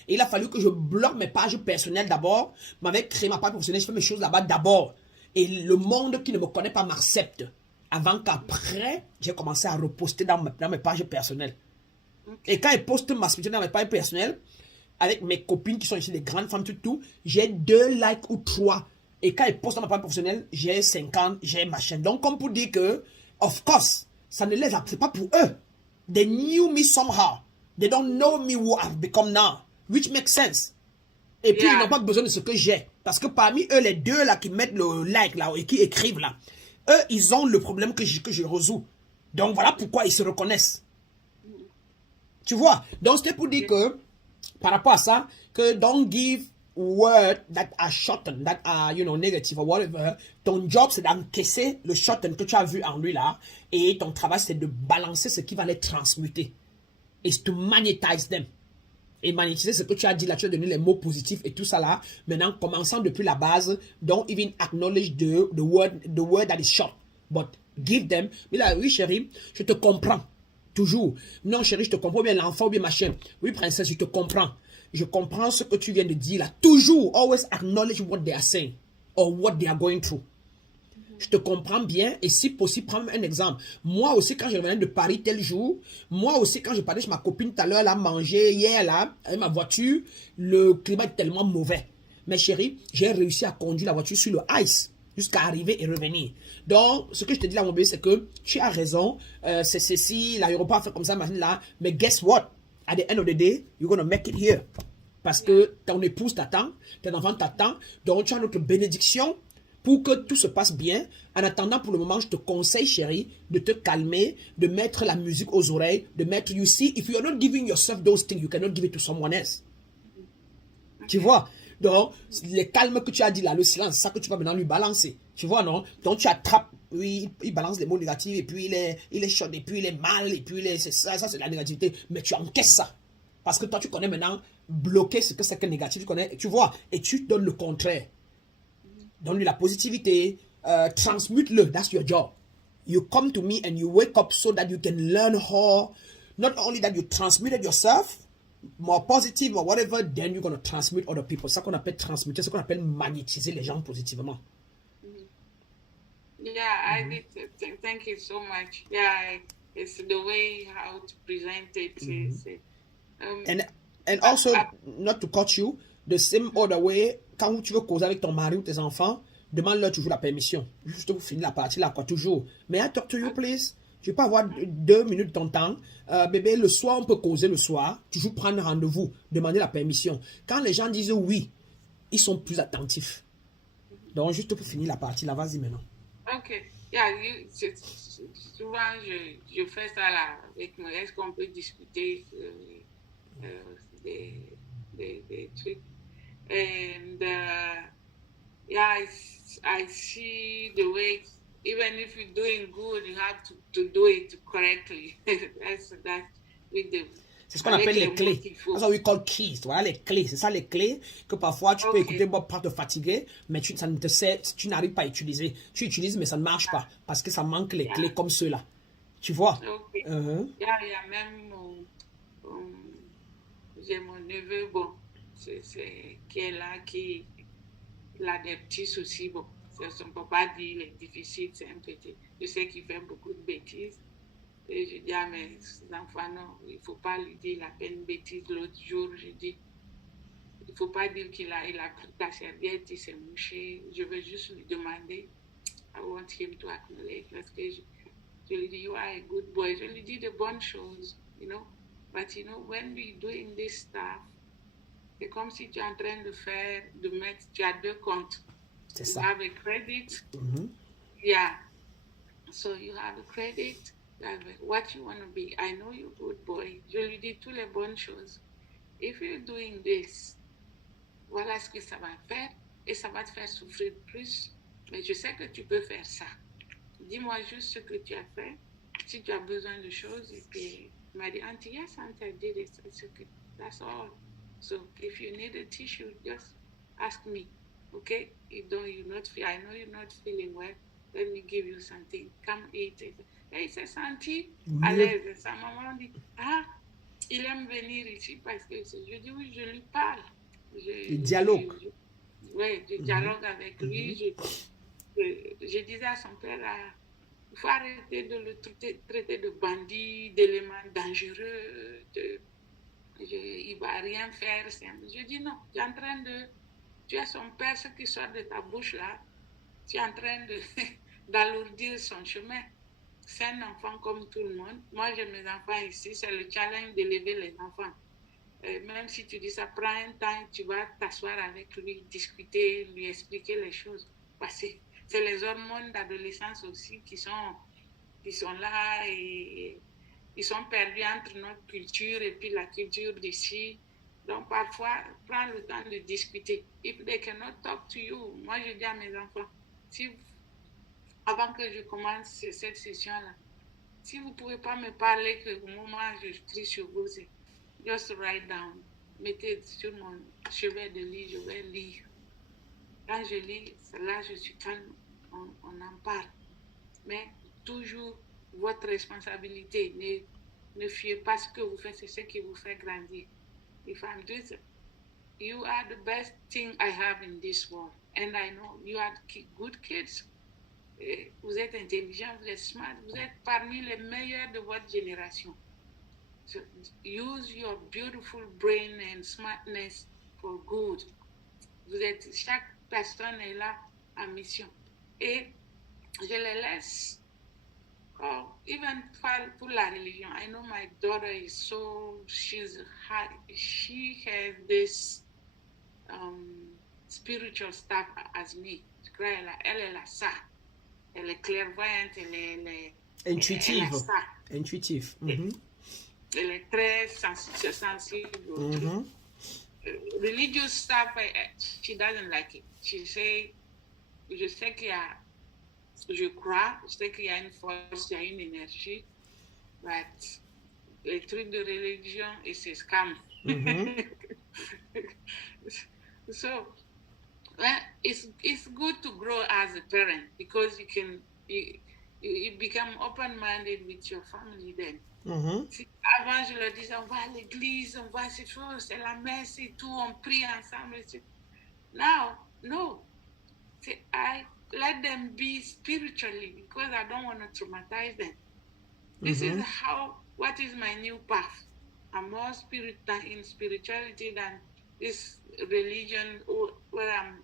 il a fallu que je bloque mes pages personnelles d'abord. M'avais créé ma page professionnelle, je fais mes choses là-bas d'abord. Et le monde qui ne me connaît pas m'accepte. Avant qu'après, j'ai commencé à reposter dans mes pages personnelles. Et quand ils postent ma spiritualité dans mes pages personnelles, avec mes copines qui sont ici, des grandes femmes, tout, j'ai 2 likes ou 3. Et quand ils postent dans ma page professionnelle, j'ai 50, j'ai machin. Donc, comme pour dire que, of course, ça ne les a, c'est pas pour eux. They knew me somehow. They don't know me who I've become now. Which makes sense. Et puis, ils n'ont pas besoin de ce que j'ai. Parce que parmi eux, les 2 là qui mettent le like là, et qui écrivent là, eux, ils ont le problème que je résous. Donc, voilà pourquoi ils se reconnaissent. Tu vois? Donc, c'était pour dire que, par rapport à ça, que don't give words that are shortened, that are, negative or whatever. Ton job, c'est d'encaisser le shorten que tu as vu en lui là. Et ton travail, c'est de balancer ce qui va les transmuter. It's to magnetize them. Et magnétiser ce que tu as dit là, tu as donné les mots positifs et tout ça là. Maintenant, commençant depuis la base, don't even acknowledge the word that is short. But give them. Mais là, oui chérie, je te comprends. Toujours. Non, chérie, je te comprends bien l'enfant ou bien machin. Oui, princesse, je te comprends. Je comprends ce que tu viens de dire là. Toujours. Always acknowledge what they are saying. Or what they are going through. Je te comprends bien. Et si possible, prends un exemple. Moi aussi, quand je revenais de Paris tel jour, moi aussi, quand je parlais chez ma copine tout à l'heure, elle a mangé hier là, avec ma voiture, le climat est tellement mauvais. Mais chérie, j'ai réussi à conduire la voiture sur le ice. Jusqu'à arriver et revenir. Donc, ce que je te dis là, mon bébé, c'est que tu as raison. C'est ceci, l'aéroport fait comme ça, là. Mais guess what? At the end of the day, you're going to make it here. Parce que ton épouse t'attend, tes enfants t'attendent. Donc, tu as notre bénédiction pour que tout se passe bien. En attendant, pour le moment, je te conseille, chérie, de te calmer, de mettre la musique aux oreilles, de mettre, you see, if you are not giving yourself those things, you cannot give it to someone else. Tu vois? Donc, les calmes que tu as dit là, le silence, c'est ça que tu vas maintenant lui balancer. Tu vois, non? Donc, tu attrapes, oui, il balance les mots négatifs, et puis il est chaud, et puis il est mal, et puis c'est ça c'est la négativité. Mais tu encaisses ça. Parce que toi, tu connais maintenant bloquer ce que c'est que négatif, tu connais, tu vois, et tu donnes le contraire. Donne-lui la positivité, transmute-le, that's your job. You come to me and you wake up so that you can learn how, not only that you transmitted yourself, more positive or whatever, then you're going to transmit other people. C'est ça qu'on appelle transmuter, c'est ce qu'on appelle magnétiser les gens positivement. Yeah, I did. Thank you so much. Yeah, it's the way how to present it. And also, not to cut you, the same other way, quand tu veux causer avec ton mari ou tes enfants, demande-leur toujours la permission. Juste pour finir la partie là, quoi, toujours. May I talk to you, please? Tu peux avoir 2 minutes de ton temps. Bébé, le soir, on peut causer le soir. Toujours prendre rendez-vous. Demander la permission. Quand les gens disent oui, ils sont plus attentifs. Donc, juste pour finir la partie là, vas-y maintenant. Ok. Yeah, souvent, je fais ça là avec moi. Est-ce qu'on peut discuter des trucs? And yeah, I see the way, even if you're doing good, you have to do it correctly. that's with the. C'est ce qu'on appelle les clés. That's what we call keys. Voilà les clés. C'est ça les clés que parfois tu peux écouter Bob pour te fatiguer, mais tu n'arrives pas à utiliser. Tu utilises, mais ça ne marche pas parce que ça manque les clés comme ceux-là. Tu vois? Okay. Il y a même j'ai mon neveu, bon, qui est là, qui a des petits soucis. Bon, son papa dit il est difficile, c'est un petit. Je sais qu'il fait beaucoup de bêtises. Et je dis à mes enfants, non, il ne faut pas lui dire la peine bêtise. L'autre jour, je dis, il ne faut pas dire qu'il a pris ta serviette, il s'est mouché. Je veux juste lui demander, I want him to acknowledge, parce que je lui dis, you are a good boy. Je lui dis de bonnes choses, you know. But you know, when we're doing this stuff, c'est comme si tu es en train tu as 2 comptes. C'est you ça. Have a credit. Yeah. So you have a credit. What you want to be. I know you're a good boy. Je lui dis toutes les bonnes choses. If you're doing this, voilà ce que ça va faire et ça va te faire souffrir plus. Mais je sais que tu peux faire ça. Dis-moi juste ce que tu as fait. Si tu as besoin de choses. Et puis, il m'a dit, Auntie, yes, Auntie, I did it. It's okay. That's all. So if you need a tissue, just ask me. Okay? I know you're not feeling well. Let me give you something. Come eat it. Et il s'est senti à l'aise. Sa maman dit, il aime venir ici parce que je dis oui, je lui parle. Il dialogue. Oui, je dialogue avec lui. Je disais à son père, il faut arrêter de le traiter de bandit, d'élément dangereux. Il ne va rien faire. Je dis non, tu es son père, ce qui sort de ta bouche là, tu es en train d'alourdir son chemin. C'est un enfant comme tout le monde. Moi, j'ai mes enfants ici. C'est le challenge d'élever les enfants. Même si tu dis ça prend un temps, tu vas t'asseoir avec lui, discuter, lui expliquer les choses. Parce que c'est les hormones d'adolescence aussi qui sont là et ils sont perdus entre notre culture et puis la culture d'ici. Donc, parfois, prends le temps de discuter. If they cannot talk to you, moi, je dis à mes enfants, avant que je commence cette session-là, si vous ne pouvez pas me parler, que au moment où je crie sur vous, c'est just write down. Mettez sur mon chevet de lit, je vais lire. Quand je lis, là, je suis calme, on en parle. Mais toujours votre responsabilité. Ne fiez pas ce que vous faites, c'est ce qui vous fait grandir. If I'm doing it, you are the best thing I have in this world. And I know you are good kids. Vous êtes intelligents, vous êtes smart, vous êtes parmi les meilleurs de votre génération. So use your beautiful brain and smartness for good. Chaque personne est là en mission. Et je les laisse. Even pour la religion, I know my daughter is she has this spiritual stuff as me. Elle est là ça. Elle est clairvoyante, elle est intuitive. Elle a ça. Intuitive. Elle est très sensible. religious stuff, she doesn't like it. She say, je sais qu'il y a, je crois, je sais qu'il y a une force, il y a une énergie, but les trucs de religion, et c'est scam. So, well, it's good to grow as a parent because you become open-minded with your family then. Avant, je leur disais, on va à l'église, on va à ces choses, c'est la messe et tout, on prie ensemble. Now, no. I let them be spiritually because I don't want to traumatize them. This is what is my new path. I'm more in spirituality than this religion where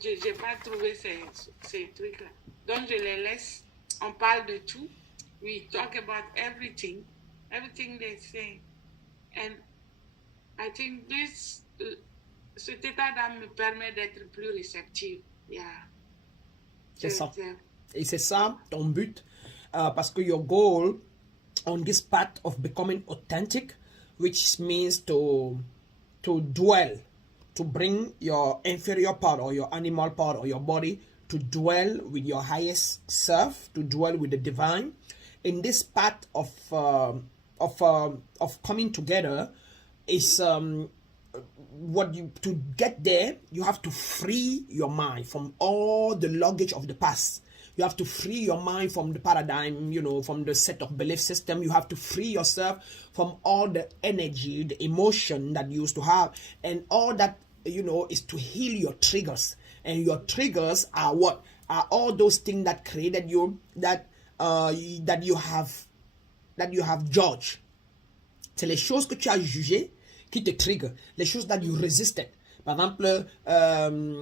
j'ai pas trouvé ces trucs-là. Donc, je les laisse, on parle de tout. We talk about everything they say. And I think cet état d'âme me permet d'être plus réceptive. Yeah. C'est ça. Et c'est ça ton but. Parce que your goal on this path of becoming authentic, which means to dwell, to bring your inferior part or your animal part or your body to dwell with your highest self, to dwell with the divine. In this path of coming together is to get there, you have to free your mind from all the luggage of the past. You have to free your mind from the paradigm, from the set of belief system. You have to free yourself from all the energy, the emotion that you used to have. And all that, is to heal your triggers. And your triggers are what? Are all those things that created you, that you have judged. C'est les choses que tu as jugées qui te trigger. Les choses that you resisted. Par exemple,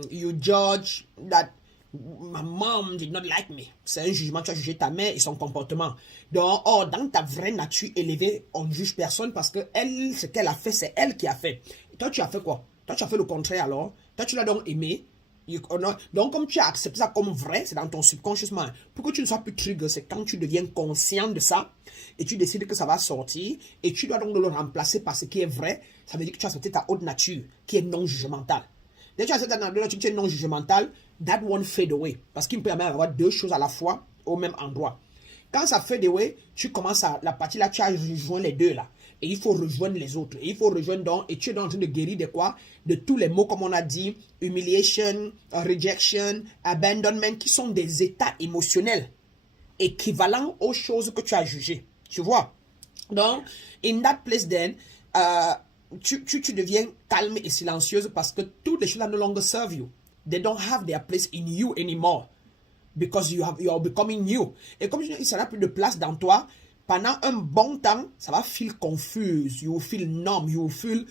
you judge that my mom did not like me. C'est un jugement, tu as jugé ta mère et son comportement. Donc, dans ta vraie nature élevée, on ne juge personne parce que elle, ce qu'elle a fait, c'est elle qui a fait. Et toi, tu as fait quoi? Toi, tu as fait le contraire alors. Toi, tu l'as donc aimé. Donc, comme tu as accepté ça comme vrai, c'est dans ton subconscious mind. Pour que tu ne sois plus trigger, c'est quand tu deviens conscient de ça et tu décides que ça va sortir et tu dois donc le remplacer par ce qui est vrai. Ça veut dire que tu as accepté ta haute nature qui est non jugementale. Dès que tu as accepté ta nature qui est non jugementale, that won't fade away. Parce qu'il peut y avoir deux choses à la fois au même endroit. Quand ça fade away, tu commences à la partie là, tu as rejoint les deux là. Et il faut rejoindre les autres. Et il faut rejoindre donc, et tu es en train de guérir de quoi? De tous les mots, comme on a dit, humiliation, rejection, abandonment, qui sont des états émotionnels équivalents aux choses que tu as jugées. Tu vois? Donc, in that place then, tu deviens calme et silencieuse parce que toutes les choses là no longer serve you. They don't have their place in you anymore. Because you are becoming new. Et comme il n'y aura plus de place dans toi, pendant un bon temps, ça va feel confused. You will feel numb. You will feel,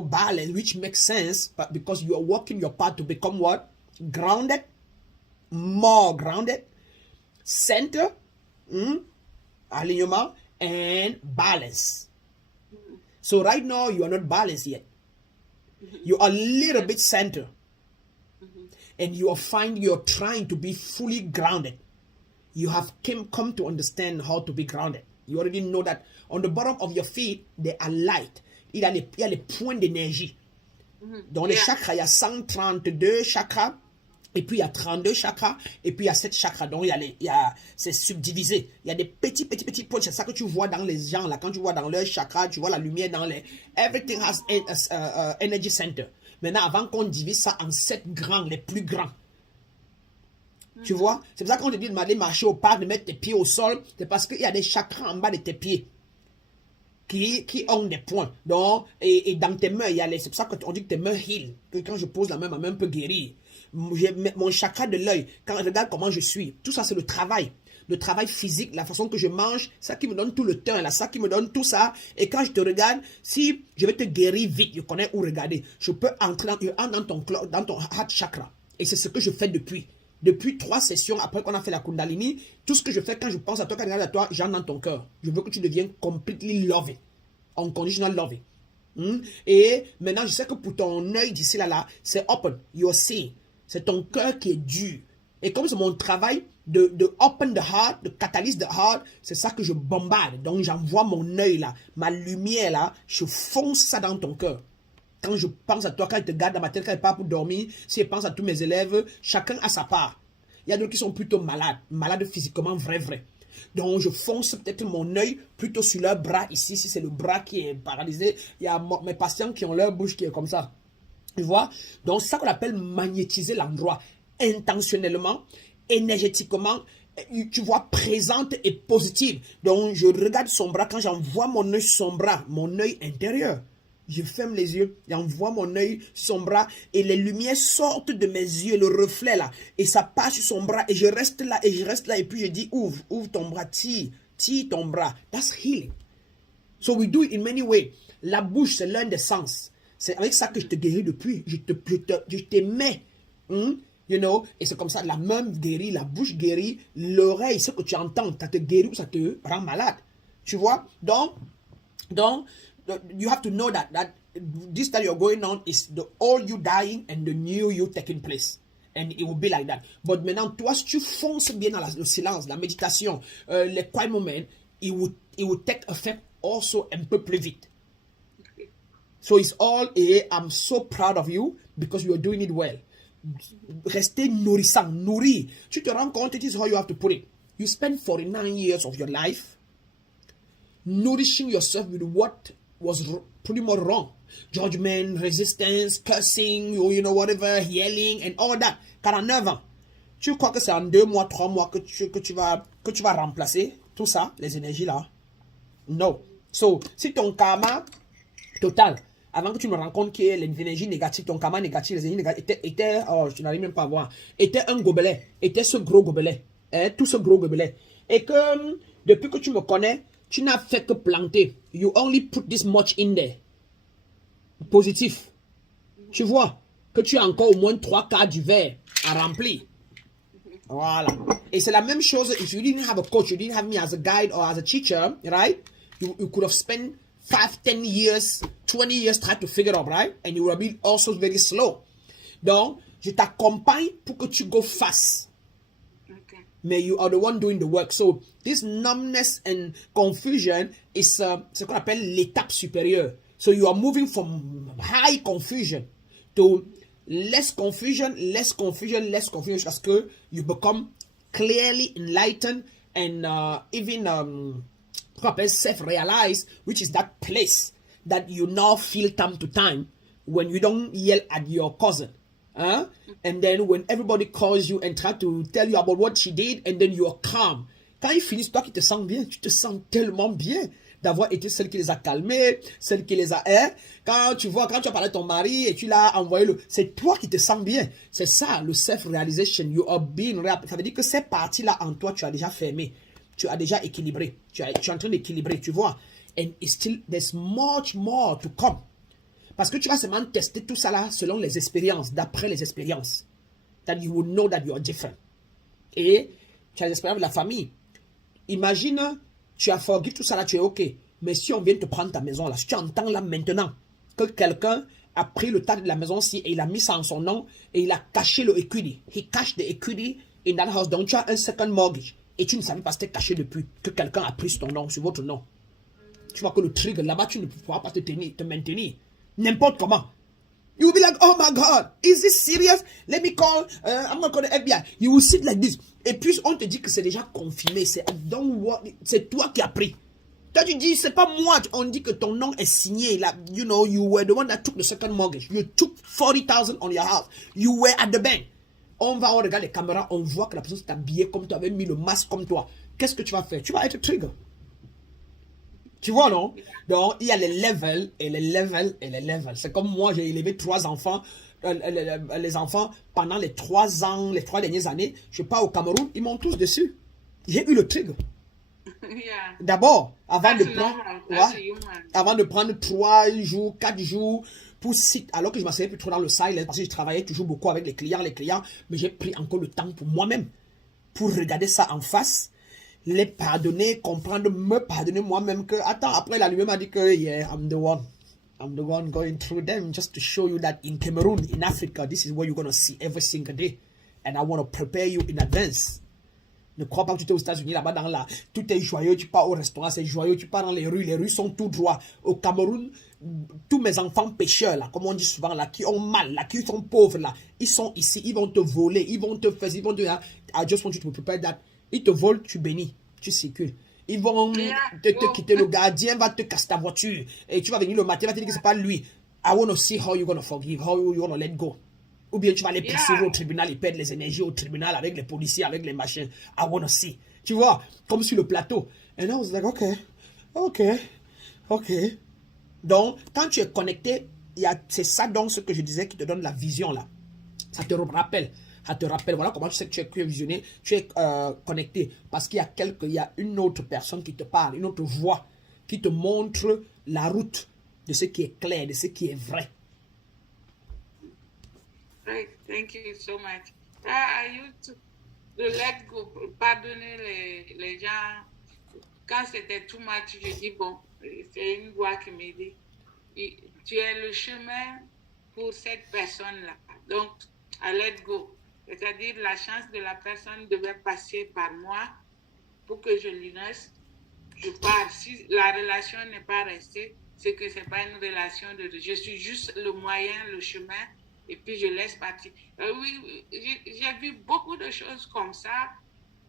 balance, which makes sense. But because you are walking your path to become what? Grounded. More grounded. Center. Alignement. And balance. So right now, you are not balanced yet. You are a little bit center. And you're trying to be fully grounded. You have come to understand how to be grounded. You already know that on the bottom of your feet, they are light. Il y a les points d'énergie. Dans les chakras, il y a 132 chakras. Et puis, il y a 32 chakras. Et puis, il y a 7 chakras. Donc, c'est subdivisé. Il y a des petits points. C'est ça que tu vois dans les gens. Là. Quand tu vois dans leurs chakras, tu vois la lumière dans les... Everything has energy center. Maintenant, avant qu'on divise ça en 7 grands, les plus grands. Tu vois? C'est pour ça qu'on te dit d'aller marcher au parc, de mettre tes pieds au sol. C'est parce qu'il y a des chakras en bas de tes pieds qui ont des points. Donc, et dans tes mains, c'est pour ça qu'on dit que tes mains heal. Que quand je pose la main, ma main peut guérir. Mon chakra de l'œil, quand je regarde comment je suis, tout ça, c'est le travail. Le travail physique, la façon que je mange, ça qui me donne tout le temps, là, ça qui me donne tout ça. Et quand je te regarde, si je vais te guérir vite, je connais où regarder. Je peux entrer dans ton heart chakra. Et c'est ce que je fais depuis 3 sessions, après qu'on a fait la Kundalini. Tout ce que je fais quand je pense à toi, quand je regarde à toi, j'entre dans ton cœur. Je veux que tu deviennes completely loving. Unconditional loving. Et maintenant, je sais que pour ton œil d'ici là, c'est open. You're seeing. C'est ton cœur qui est dur. Et comme c'est mon travail de open the heart, de catalyse the heart, c'est ça que je bombarde. Donc j'envoie mon œil là, ma lumière là, je fonce ça dans ton cœur. quand je pense à toi, quand je te garde dans ma tête, quand je pars pour dormir, si je pense à tous mes élèves, chacun a sa part. Il y a d'autres qui sont plutôt malades physiquement, vrai. Donc, je fonce peut-être mon œil plutôt sur leur bras ici, si c'est le bras qui est paralysé. Il y a mes patients qui ont leur bouche qui est comme ça. Tu vois? Donc, c'est ça qu'on appelle magnétiser l'endroit intentionnellement, énergétiquement, tu vois, présente et positive. Donc, je regarde son bras. Quand j'envoie mon œil sur son bras, mon œil intérieur, je ferme les yeux, j'envoie mon œil sur son bras et les lumières sortent de mes yeux, le reflet là, et ça passe sur son bras et je reste là et puis je dis ouvre ton bras, tire ton bras. That's healing. So we do it in many ways. La bouche, c'est l'un des sens. C'est avec ça que je te guéris depuis. Je te mets. You know, et c'est comme ça, la main guérit, la bouche guérit, l'oreille, ce que tu entends, ça te guérit ou ça te rend malade. Tu vois? Donc, you have to know that this that you're going on is the old you dying and the new you taking place. And it will be like that. But maintenant, toi, si tu fonces bien dans le silence, la méditation, les quiet moments, it will take effect also un peu plus vite. So it's all, I'm so proud of you because you are doing it well. Rester nourrissant, nourri. Tu te rends compte, it is how you have to put it. You spend 49 years of your life nourishing yourself with what was pretty much wrong. Judgment, resistance, cursing, you know, whatever, yelling, and all that. 49 ans. Tu crois que c'est en 2 mois, 3 mois que tu vas remplacer tout ça, les énergies là? No. So, si ton karma total, avant que tu me rends compte que les énergies négatives, ton karma négatif, les énergies négatives, était je n'arrive même pas à voir, était un gobelet, était ce gros gobelet, tout ce gros gobelet. Et que depuis que tu me connais, tu n'as fait que planter. You only put this much in there. Positif. Tu vois que tu as encore au moins 3/4 du verre à remplir. Voilà. Et c'est la même chose. If you didn't have a coach, you didn't have me as a guide or as a teacher, right? You could have spent 5, 10 years, 20 years trying to figure it out, right? And you will be also very slow. Donc, je t'accompagne pour que tu go fast. Okay. Mais you are the one doing the work. So, this numbness and confusion is ce qu'on appelle l'étape supérieure. So, you are moving from high confusion to less confusion, parce que you become clearly enlightened and even self-realized, which is that place that you now feel time to time when you don't yell at your cousin. And then when everybody calls you and try to tell you about what she did, and then you're calm. Quand ils finissent, toi qui te sens bien, tu te sens tellement bien d'avoir été celle qui les a calmés, celle qui les a... Quand tu as parlé de ton mari et tu l'as envoyé, c'est toi qui te sens bien. C'est ça, le self-realization. You are being... Ça veut dire que ces parties-là en toi, tu as déjà fermé. Tu as déjà équilibré. Tu es en train d'équilibrer, tu vois. And there's much more to come. Parce que tu vas seulement tester tout ça là selon les expériences, d'après les expériences. That you will know that you are different. Et tu as les expériences de la famille. Imagine, tu as forgive tout ça là, tu es OK. Mais si on vient te prendre ta maison là, si tu entends là maintenant que quelqu'un a pris le tas de la maison-ci et il a mis ça en son nom et il a caché le equity. He cashed the equity in that house. Donc tu as un second mortgage. Et tu ne savais pas c'était caché depuis que quelqu'un a pris ton nom, sur votre nom. Tu vois que le trigger, là-bas, tu ne pourras pas te maintenir. N'importe comment. You will be like, oh my God, is this serious? Let me call, I'm not calling the FBI. You will sit like this. Et puis, on te dit que c'est déjà confirmé. C'est toi qui as pris. Toi, tu dis, c'est pas moi. On dit que ton nom est signé. Là, you know, you were the one that took the second mortgage. You took 40,000 on your house. You were at the bank. On regarde les caméras, on voit que la personne s'est habillée comme toi, avait mis le masque comme toi. Qu'est-ce que tu vas faire? Tu vas être trigger. Tu vois, non? Donc, il y a les levels et les levels et les levels. C'est comme moi, j'ai élevé 3 enfants. Les enfants, pendant les 3 ans, les 3 dernières années, je pars au Cameroun, ils m'ont tous dessus. J'ai eu le trigger. Yeah. D'abord, avant de prendre 3 jours, 4 jours, pour site, alors que je ne m'asseyais plus trop dans le silence, parce que je travaillais toujours beaucoup avec les clients, mais j'ai pris encore le temps pour moi-même, pour regarder ça en face, les pardonner, comprendre, me pardonner moi-même que, attends, après la lumière m'a dit que, yeah, I'm the one going through them, just to show you that in Cameroon, in Africa, this is what you're going to see every single day, and I want to prepare you in advance. Ne crois pas que tu es aux États-Unis, là-bas, tout est joyeux, tu pars au restaurant, c'est joyeux, tu pars dans les rues sont tout droits. Au Cameroun, tous mes enfants pêcheurs, là, comme on dit souvent, là, qui ont mal, là, qui sont pauvres, là, ils sont ici, ils vont te voler, ils vont te faire, I just want you to prepare that. Ils te volent, tu bénis, tu circules. Ils vont te quitter, le gardien va te casser ta voiture, et tu vas venir le matin, il va te dire que c'est pas lui. I want to see how you're going to forgive, how you're going to let go. Ou bien tu vas les presser au tribunal, ils perdent les énergies au tribunal avec les policiers, avec les machins. I want to see. Tu vois, comme sur le plateau. And I was like, ok. Donc, quand tu es connecté, c'est ça donc ce que je disais qui te donne la vision là. Ça te rappelle. Voilà comment tu sais que tu es visionné, tu es connecté. Parce qu'il y a une autre personne qui te parle, une autre voix qui te montre la route de ce qui est clair, de ce qui est vrai. Right. Thank you so much. I used to let go, pardonner les gens. Quand c'était too much, je dis bon, c'est une voix qui me dit, tu es le chemin pour cette personne-là. Donc, I let go. C'est-à-dire, la chance de la personne devait passer par moi pour que je lui laisse. Je pars. Si la relation n'est pas restée, c'est que ce n'est pas une relation je suis juste le moyen, le chemin. Et puis je laisse partir. Oui, j'ai vu beaucoup de choses comme ça.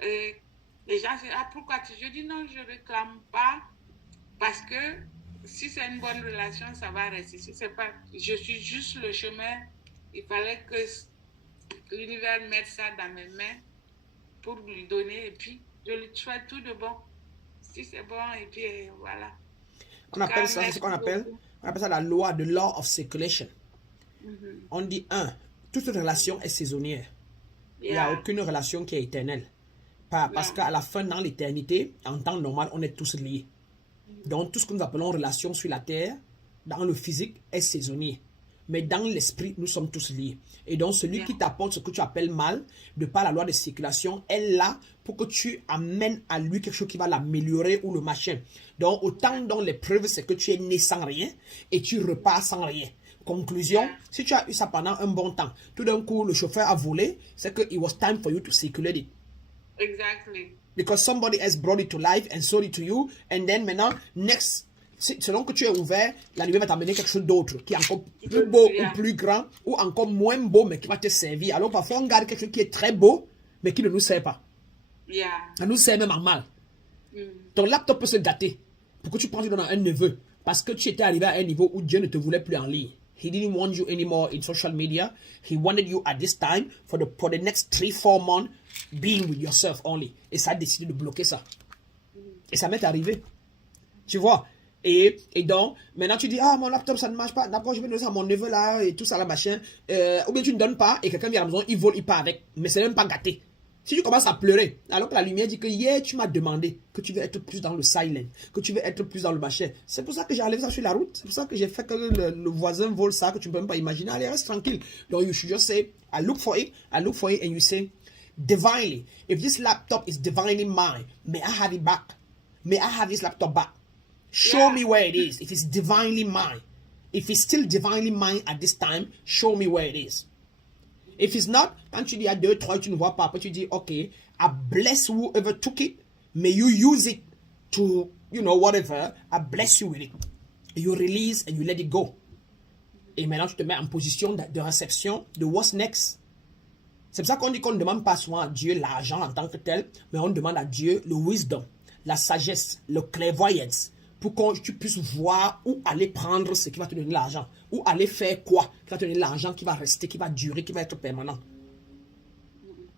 Les gens disent, pourquoi je dis non, je ne réclame pas. Parce que si c'est une bonne relation, ça va rester. Si c'est pas, je suis juste le chemin. Il fallait que l'univers mette ça dans mes mains pour lui donner. Et puis, je lui souhaite tout de bon. Si c'est bon, et puis voilà. On appelle ça, c'est ce qu'on appelle ça la loi, the law of circulation. On dit, toute relation est saisonnière. Il n'y a aucune relation qui est éternelle. Parce qu'à la fin, dans l'éternité, en temps normal, on est tous liés. Donc, tout ce que nous appelons relation sur la terre, dans le physique, est saisonnier. Mais dans l'esprit, nous sommes tous liés. Et donc, celui qui t'apporte ce que tu appelles mal, de par la loi de circulation, est là pour que tu amènes à lui quelque chose qui va l'améliorer ou le machin. Donc, autant dans les preuves, c'est que tu es né sans rien et tu repars sans rien. Conclusion, si tu as eu ça pendant un bon temps, tout d'un coup, le chauffeur a volé, c'est que it was time for you to circulate it. Exactly. Because somebody has brought it to life and sold it to you, and then maintenant, selon que tu es ouvert, la lumière va t'amener quelque chose d'autre, qui est encore plus beau ou plus grand, ou encore moins beau, mais qui va te servir. Alors parfois, on garde quelque chose qui est très beau, mais qui ne nous sert pas. Ça nous sert même en mal. Ton laptop peut se gâter, pour que tu penses que tu donnes à un neveu, parce que tu étais arrivé à un niveau où Dieu ne te voulait plus en ligne. He didn't want you anymore in social media. He wanted you at this time for the next 3-4 months being with yourself only. Et ça a décidé de bloquer ça. Et ça m'est arrivé. Tu vois. Et donc, maintenant tu dis, mon laptop ça ne marche pas. D'abord je vais donner ça à mon neveu là et tout ça là machin. Ou bien tu ne donnes pas et quelqu'un vient à la maison, il vole, il part avec. Mais c'est même pas gâté. Si tu commences à pleurer, alors que la lumière dit que hier tu m'as demandé que tu veux être plus dans le silent, que tu veux être plus dans le machin. C'est pour ça que j'ai enlevé ça sur la route. C'est pour ça que j'ai fait que le voisin vole ça, que tu ne peux même pas imaginer. Allez, reste tranquille. Donc, you should just say, I look for it, and you say, divinely, if this laptop is divinely mine, may I have it back? May I have this laptop back? Show me where it is. If it's divinely mine. If it's still divinely mine at this time, show me where it is. If it's not, quand tu dis à 2, 3, tu ne vois pas, après tu dis, OK, I bless whoever took it. May you use it to, whatever. I bless you with it. You release and you let it go. Et maintenant, tu te mets en position de réception de what's next. C'est pour ça qu'on dit qu'on ne demande pas souvent à Dieu l'argent en tant que tel, mais on demande à Dieu le wisdom, la sagesse, le clairvoyance, pour que tu puisses voir où aller prendre ce qui va te donner l'argent, où aller faire quoi qui va te donner l'argent qui va rester, qui va durer, qui va être permanent.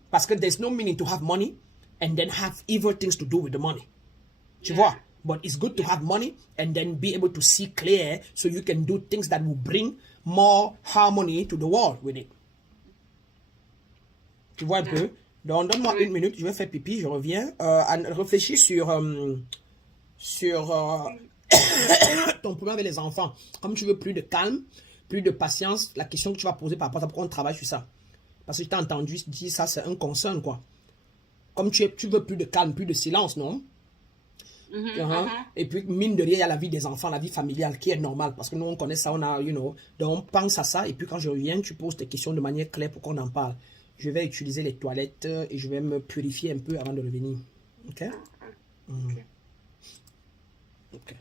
Parce que there's no meaning to have money and then have evil things to do with the money. Tu vois? But it's good to have money and then be able to see clear so you can do things that will bring more harmony to the world with it. Tu vois un peu? Donc, donne-moi une minute, je vais faire pipi, je reviens. Réfléchis sur ton problème avec les enfants. Comme tu veux plus de calme, plus de patience, la question que tu vas poser par rapport à pourquoi on travaille sur ça. Parce que je t'ai entendu dire ça, c'est un concern, quoi. Comme tu veux plus de calme, plus de silence, non? Et puis, mine de rien, il y a la vie des enfants, la vie familiale qui est normale. Parce que nous, on connaît ça, on a, donc pense à ça. Et puis, quand je reviens, tu poses tes questions de manière claire pour qu'on en parle. Je vais utiliser les toilettes et je vais me purifier un peu avant de revenir. Ok? Ok. Ok.